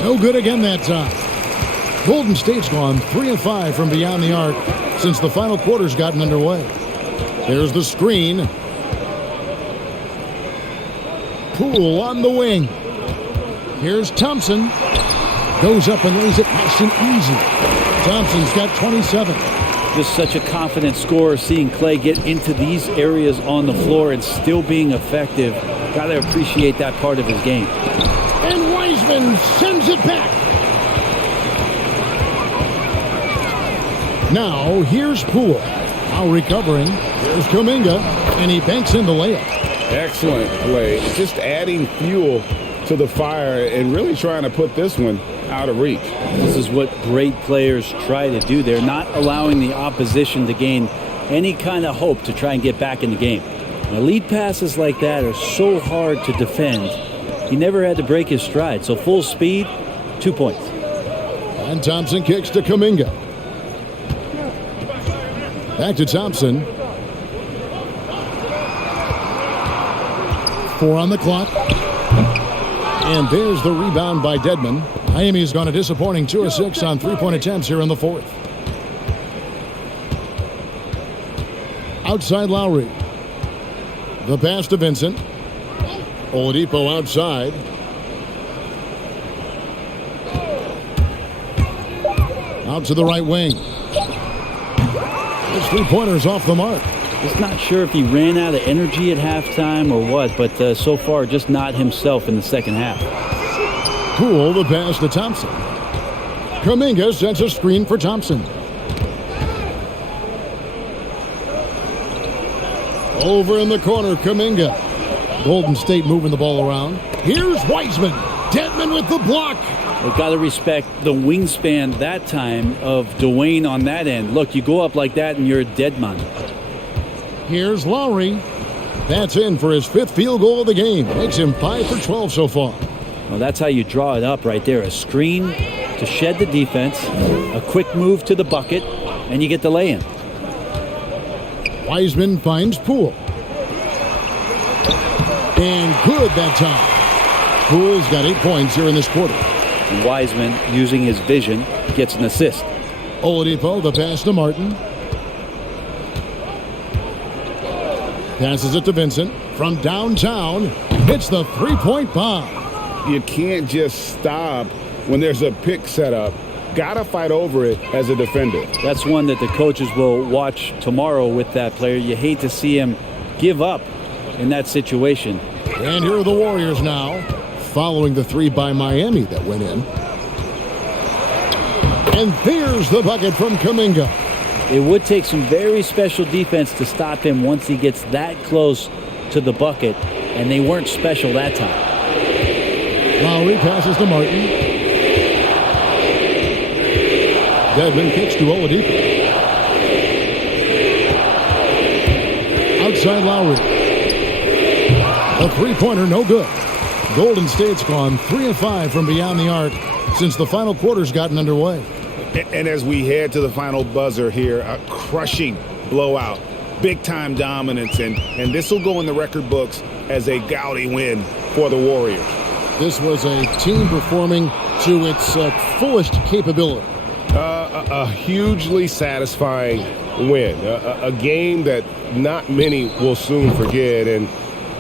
No good again that time. Golden State's gone 3 of 5 from beyond the arc since the final quarter's gotten underway. There's the screen. Poole on the wing. Here's Thompson. Goes up and lays it nice and easy. Thompson's got 27. Just such a confident scorer, seeing Clay get into these areas on the floor and still being effective. Got to appreciate that part of his game. And Wiseman sends it back. Now, here's Poole. Now recovering. Here's Kuminga, and he banks in the layup. Excellent play. Just adding fuel to the fire and really trying to put this one out of reach. This is what great players try to do. They're not allowing the opposition to gain any kind of hope to try and get back in the game. Now, lead passes like that are so hard to defend. He never had to break his stride. So full speed, 2 points. And Thompson kicks to Kuminga. Back to Thompson. 4 on the clock. And there's the rebound by Dedmon. Miami's gone a disappointing 2 of 6 on three-point attempts here in the fourth. Outside Lowry. The pass to Vincent. Oladipo outside. Out to the right wing. His three-pointer's off the mark. Just not sure if he ran out of energy at halftime or what, but so far just not himself in the second half. Poole the pass to Thompson. Kuminga sends a screen for Thompson. Over in the corner, Kuminga. Golden State moving the ball around. Here's Wiseman. Dedmon with the block. We've got to respect the wingspan that time of Dwayne on that end. Look, you go up like that and you're a dead man. Here's Lowry. That's in for his 5th field goal of the game. Makes him 5 for 12 so far. Well, that's how you draw it up right there. A screen to shed the defense, a quick move to the bucket, and you get the lay-in. Wiseman finds Poole. And good that time. Poole's got 8 points here in this quarter. And Wiseman, using his vision, gets an assist. Oladipo, the pass to Martin. Passes it to Vincent. From downtown, hits the three-point bomb. You can't just stop when there's a pick set up. Gotta fight over it as a defender. That's one that the coaches will watch tomorrow with that player. You hate to see him give up in that situation. And here are the Warriors now, following the 3 by Miami that went in. And there's the bucket from Kuminga. It would take some very special defense to stop him once he gets that close to the bucket, and they weren't special that time. Lowry passes to Martin. Dedmon kicks to Oladipo. Outside Lowry. A three-pointer, no good. Golden State's gone 3 of 5 from beyond the arc since the final quarter's gotten underway. And as we head to the final buzzer here, a crushing blowout, big-time dominance, and this will go in the record books as a gaudy win for the Warriors. This was a team performing to its fullest capability. A hugely satisfying win, a game that not many will soon forget, and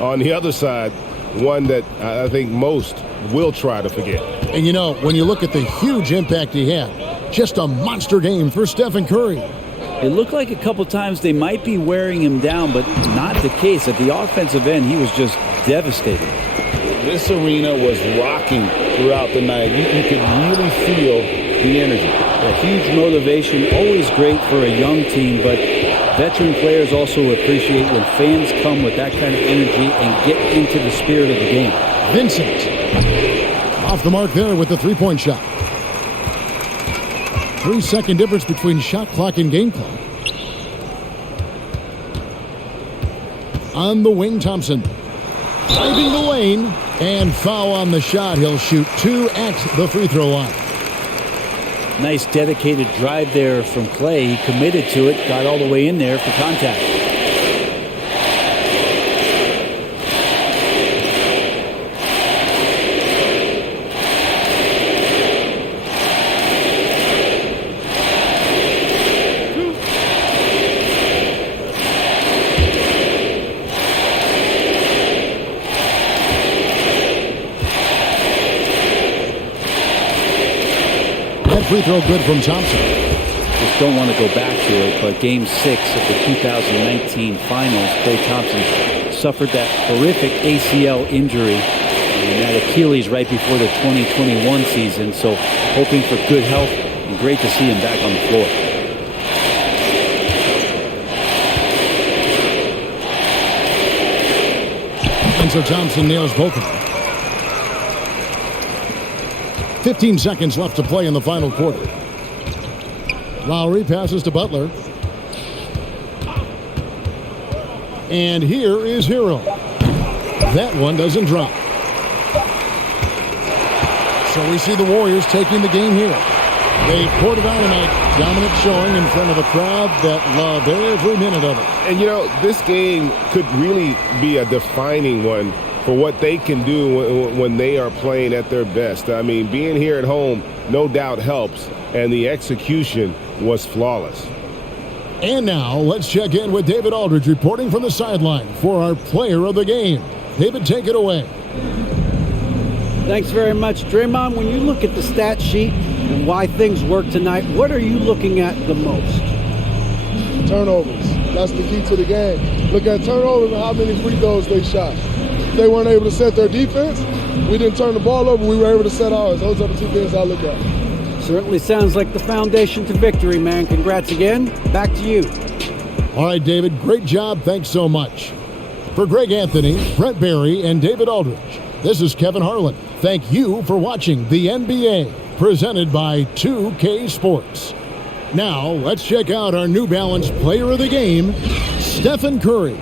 on the other side, one that I think most will try to forget. And you know, when you look at the huge impact he had, just a monster game for Stephen Curry. It looked like a couple times they might be wearing him down, but not the case. At the offensive end, he was just devastating. This arena was rocking throughout the night. You could really feel the energy. A huge motivation, always great for a young team, but veteran players also appreciate when fans come with that kind of energy and get into the spirit of the game. Vincent. Off the mark there with the three-point shot. 3-second difference between shot clock and game clock. On the wing, Thompson. Driving the lane, and foul on the shot. He'll shoot 2 at the free throw line. Nice dedicated drive there from Clay. He committed to it, got all the way in there for contact. Free throw good from Thompson. Just don't want to go back to it, but Game 6 of the 2019 Finals, Clay Thompson suffered that horrific ACL injury and that Achilles right before the 2021 season. So hoping for good health and great to see him back on the floor. And so Thompson nails both of them. 15 seconds left to play in the final quarter. Lowry passes to Butler. And here is Hero. That one doesn't drop. So we see the Warriors taking the game here. They poured it on tonight. Dominant showing in front of a crowd that loved every minute of it. And, you know, this game could really be a defining one for what they can do when they are playing at their best. I mean, being here at home no doubt helps, and the execution was flawless. And now let's check in with David Aldridge reporting from the sideline for our player of the game. David, take it away. Thanks very much, Draymond. When you look at the stat sheet and why things work tonight, what are you looking at the most? Turnovers. That's the key to the game. Look at turnovers and how many free throws they shot. They weren't able to set their defense. We didn't turn the ball over. We were able to set ours. Those are the two things I look at. Certainly sounds like the foundation to victory, man. Congrats again. Back to you. All right, David. Great job. Thanks so much. For Greg Anthony, Brent Barry, and David Aldridge, this is Kevin Harlan. Thank you for watching the NBA, presented by 2K Sports. Now, let's check out our New Balance player of the game, Stephen Curry.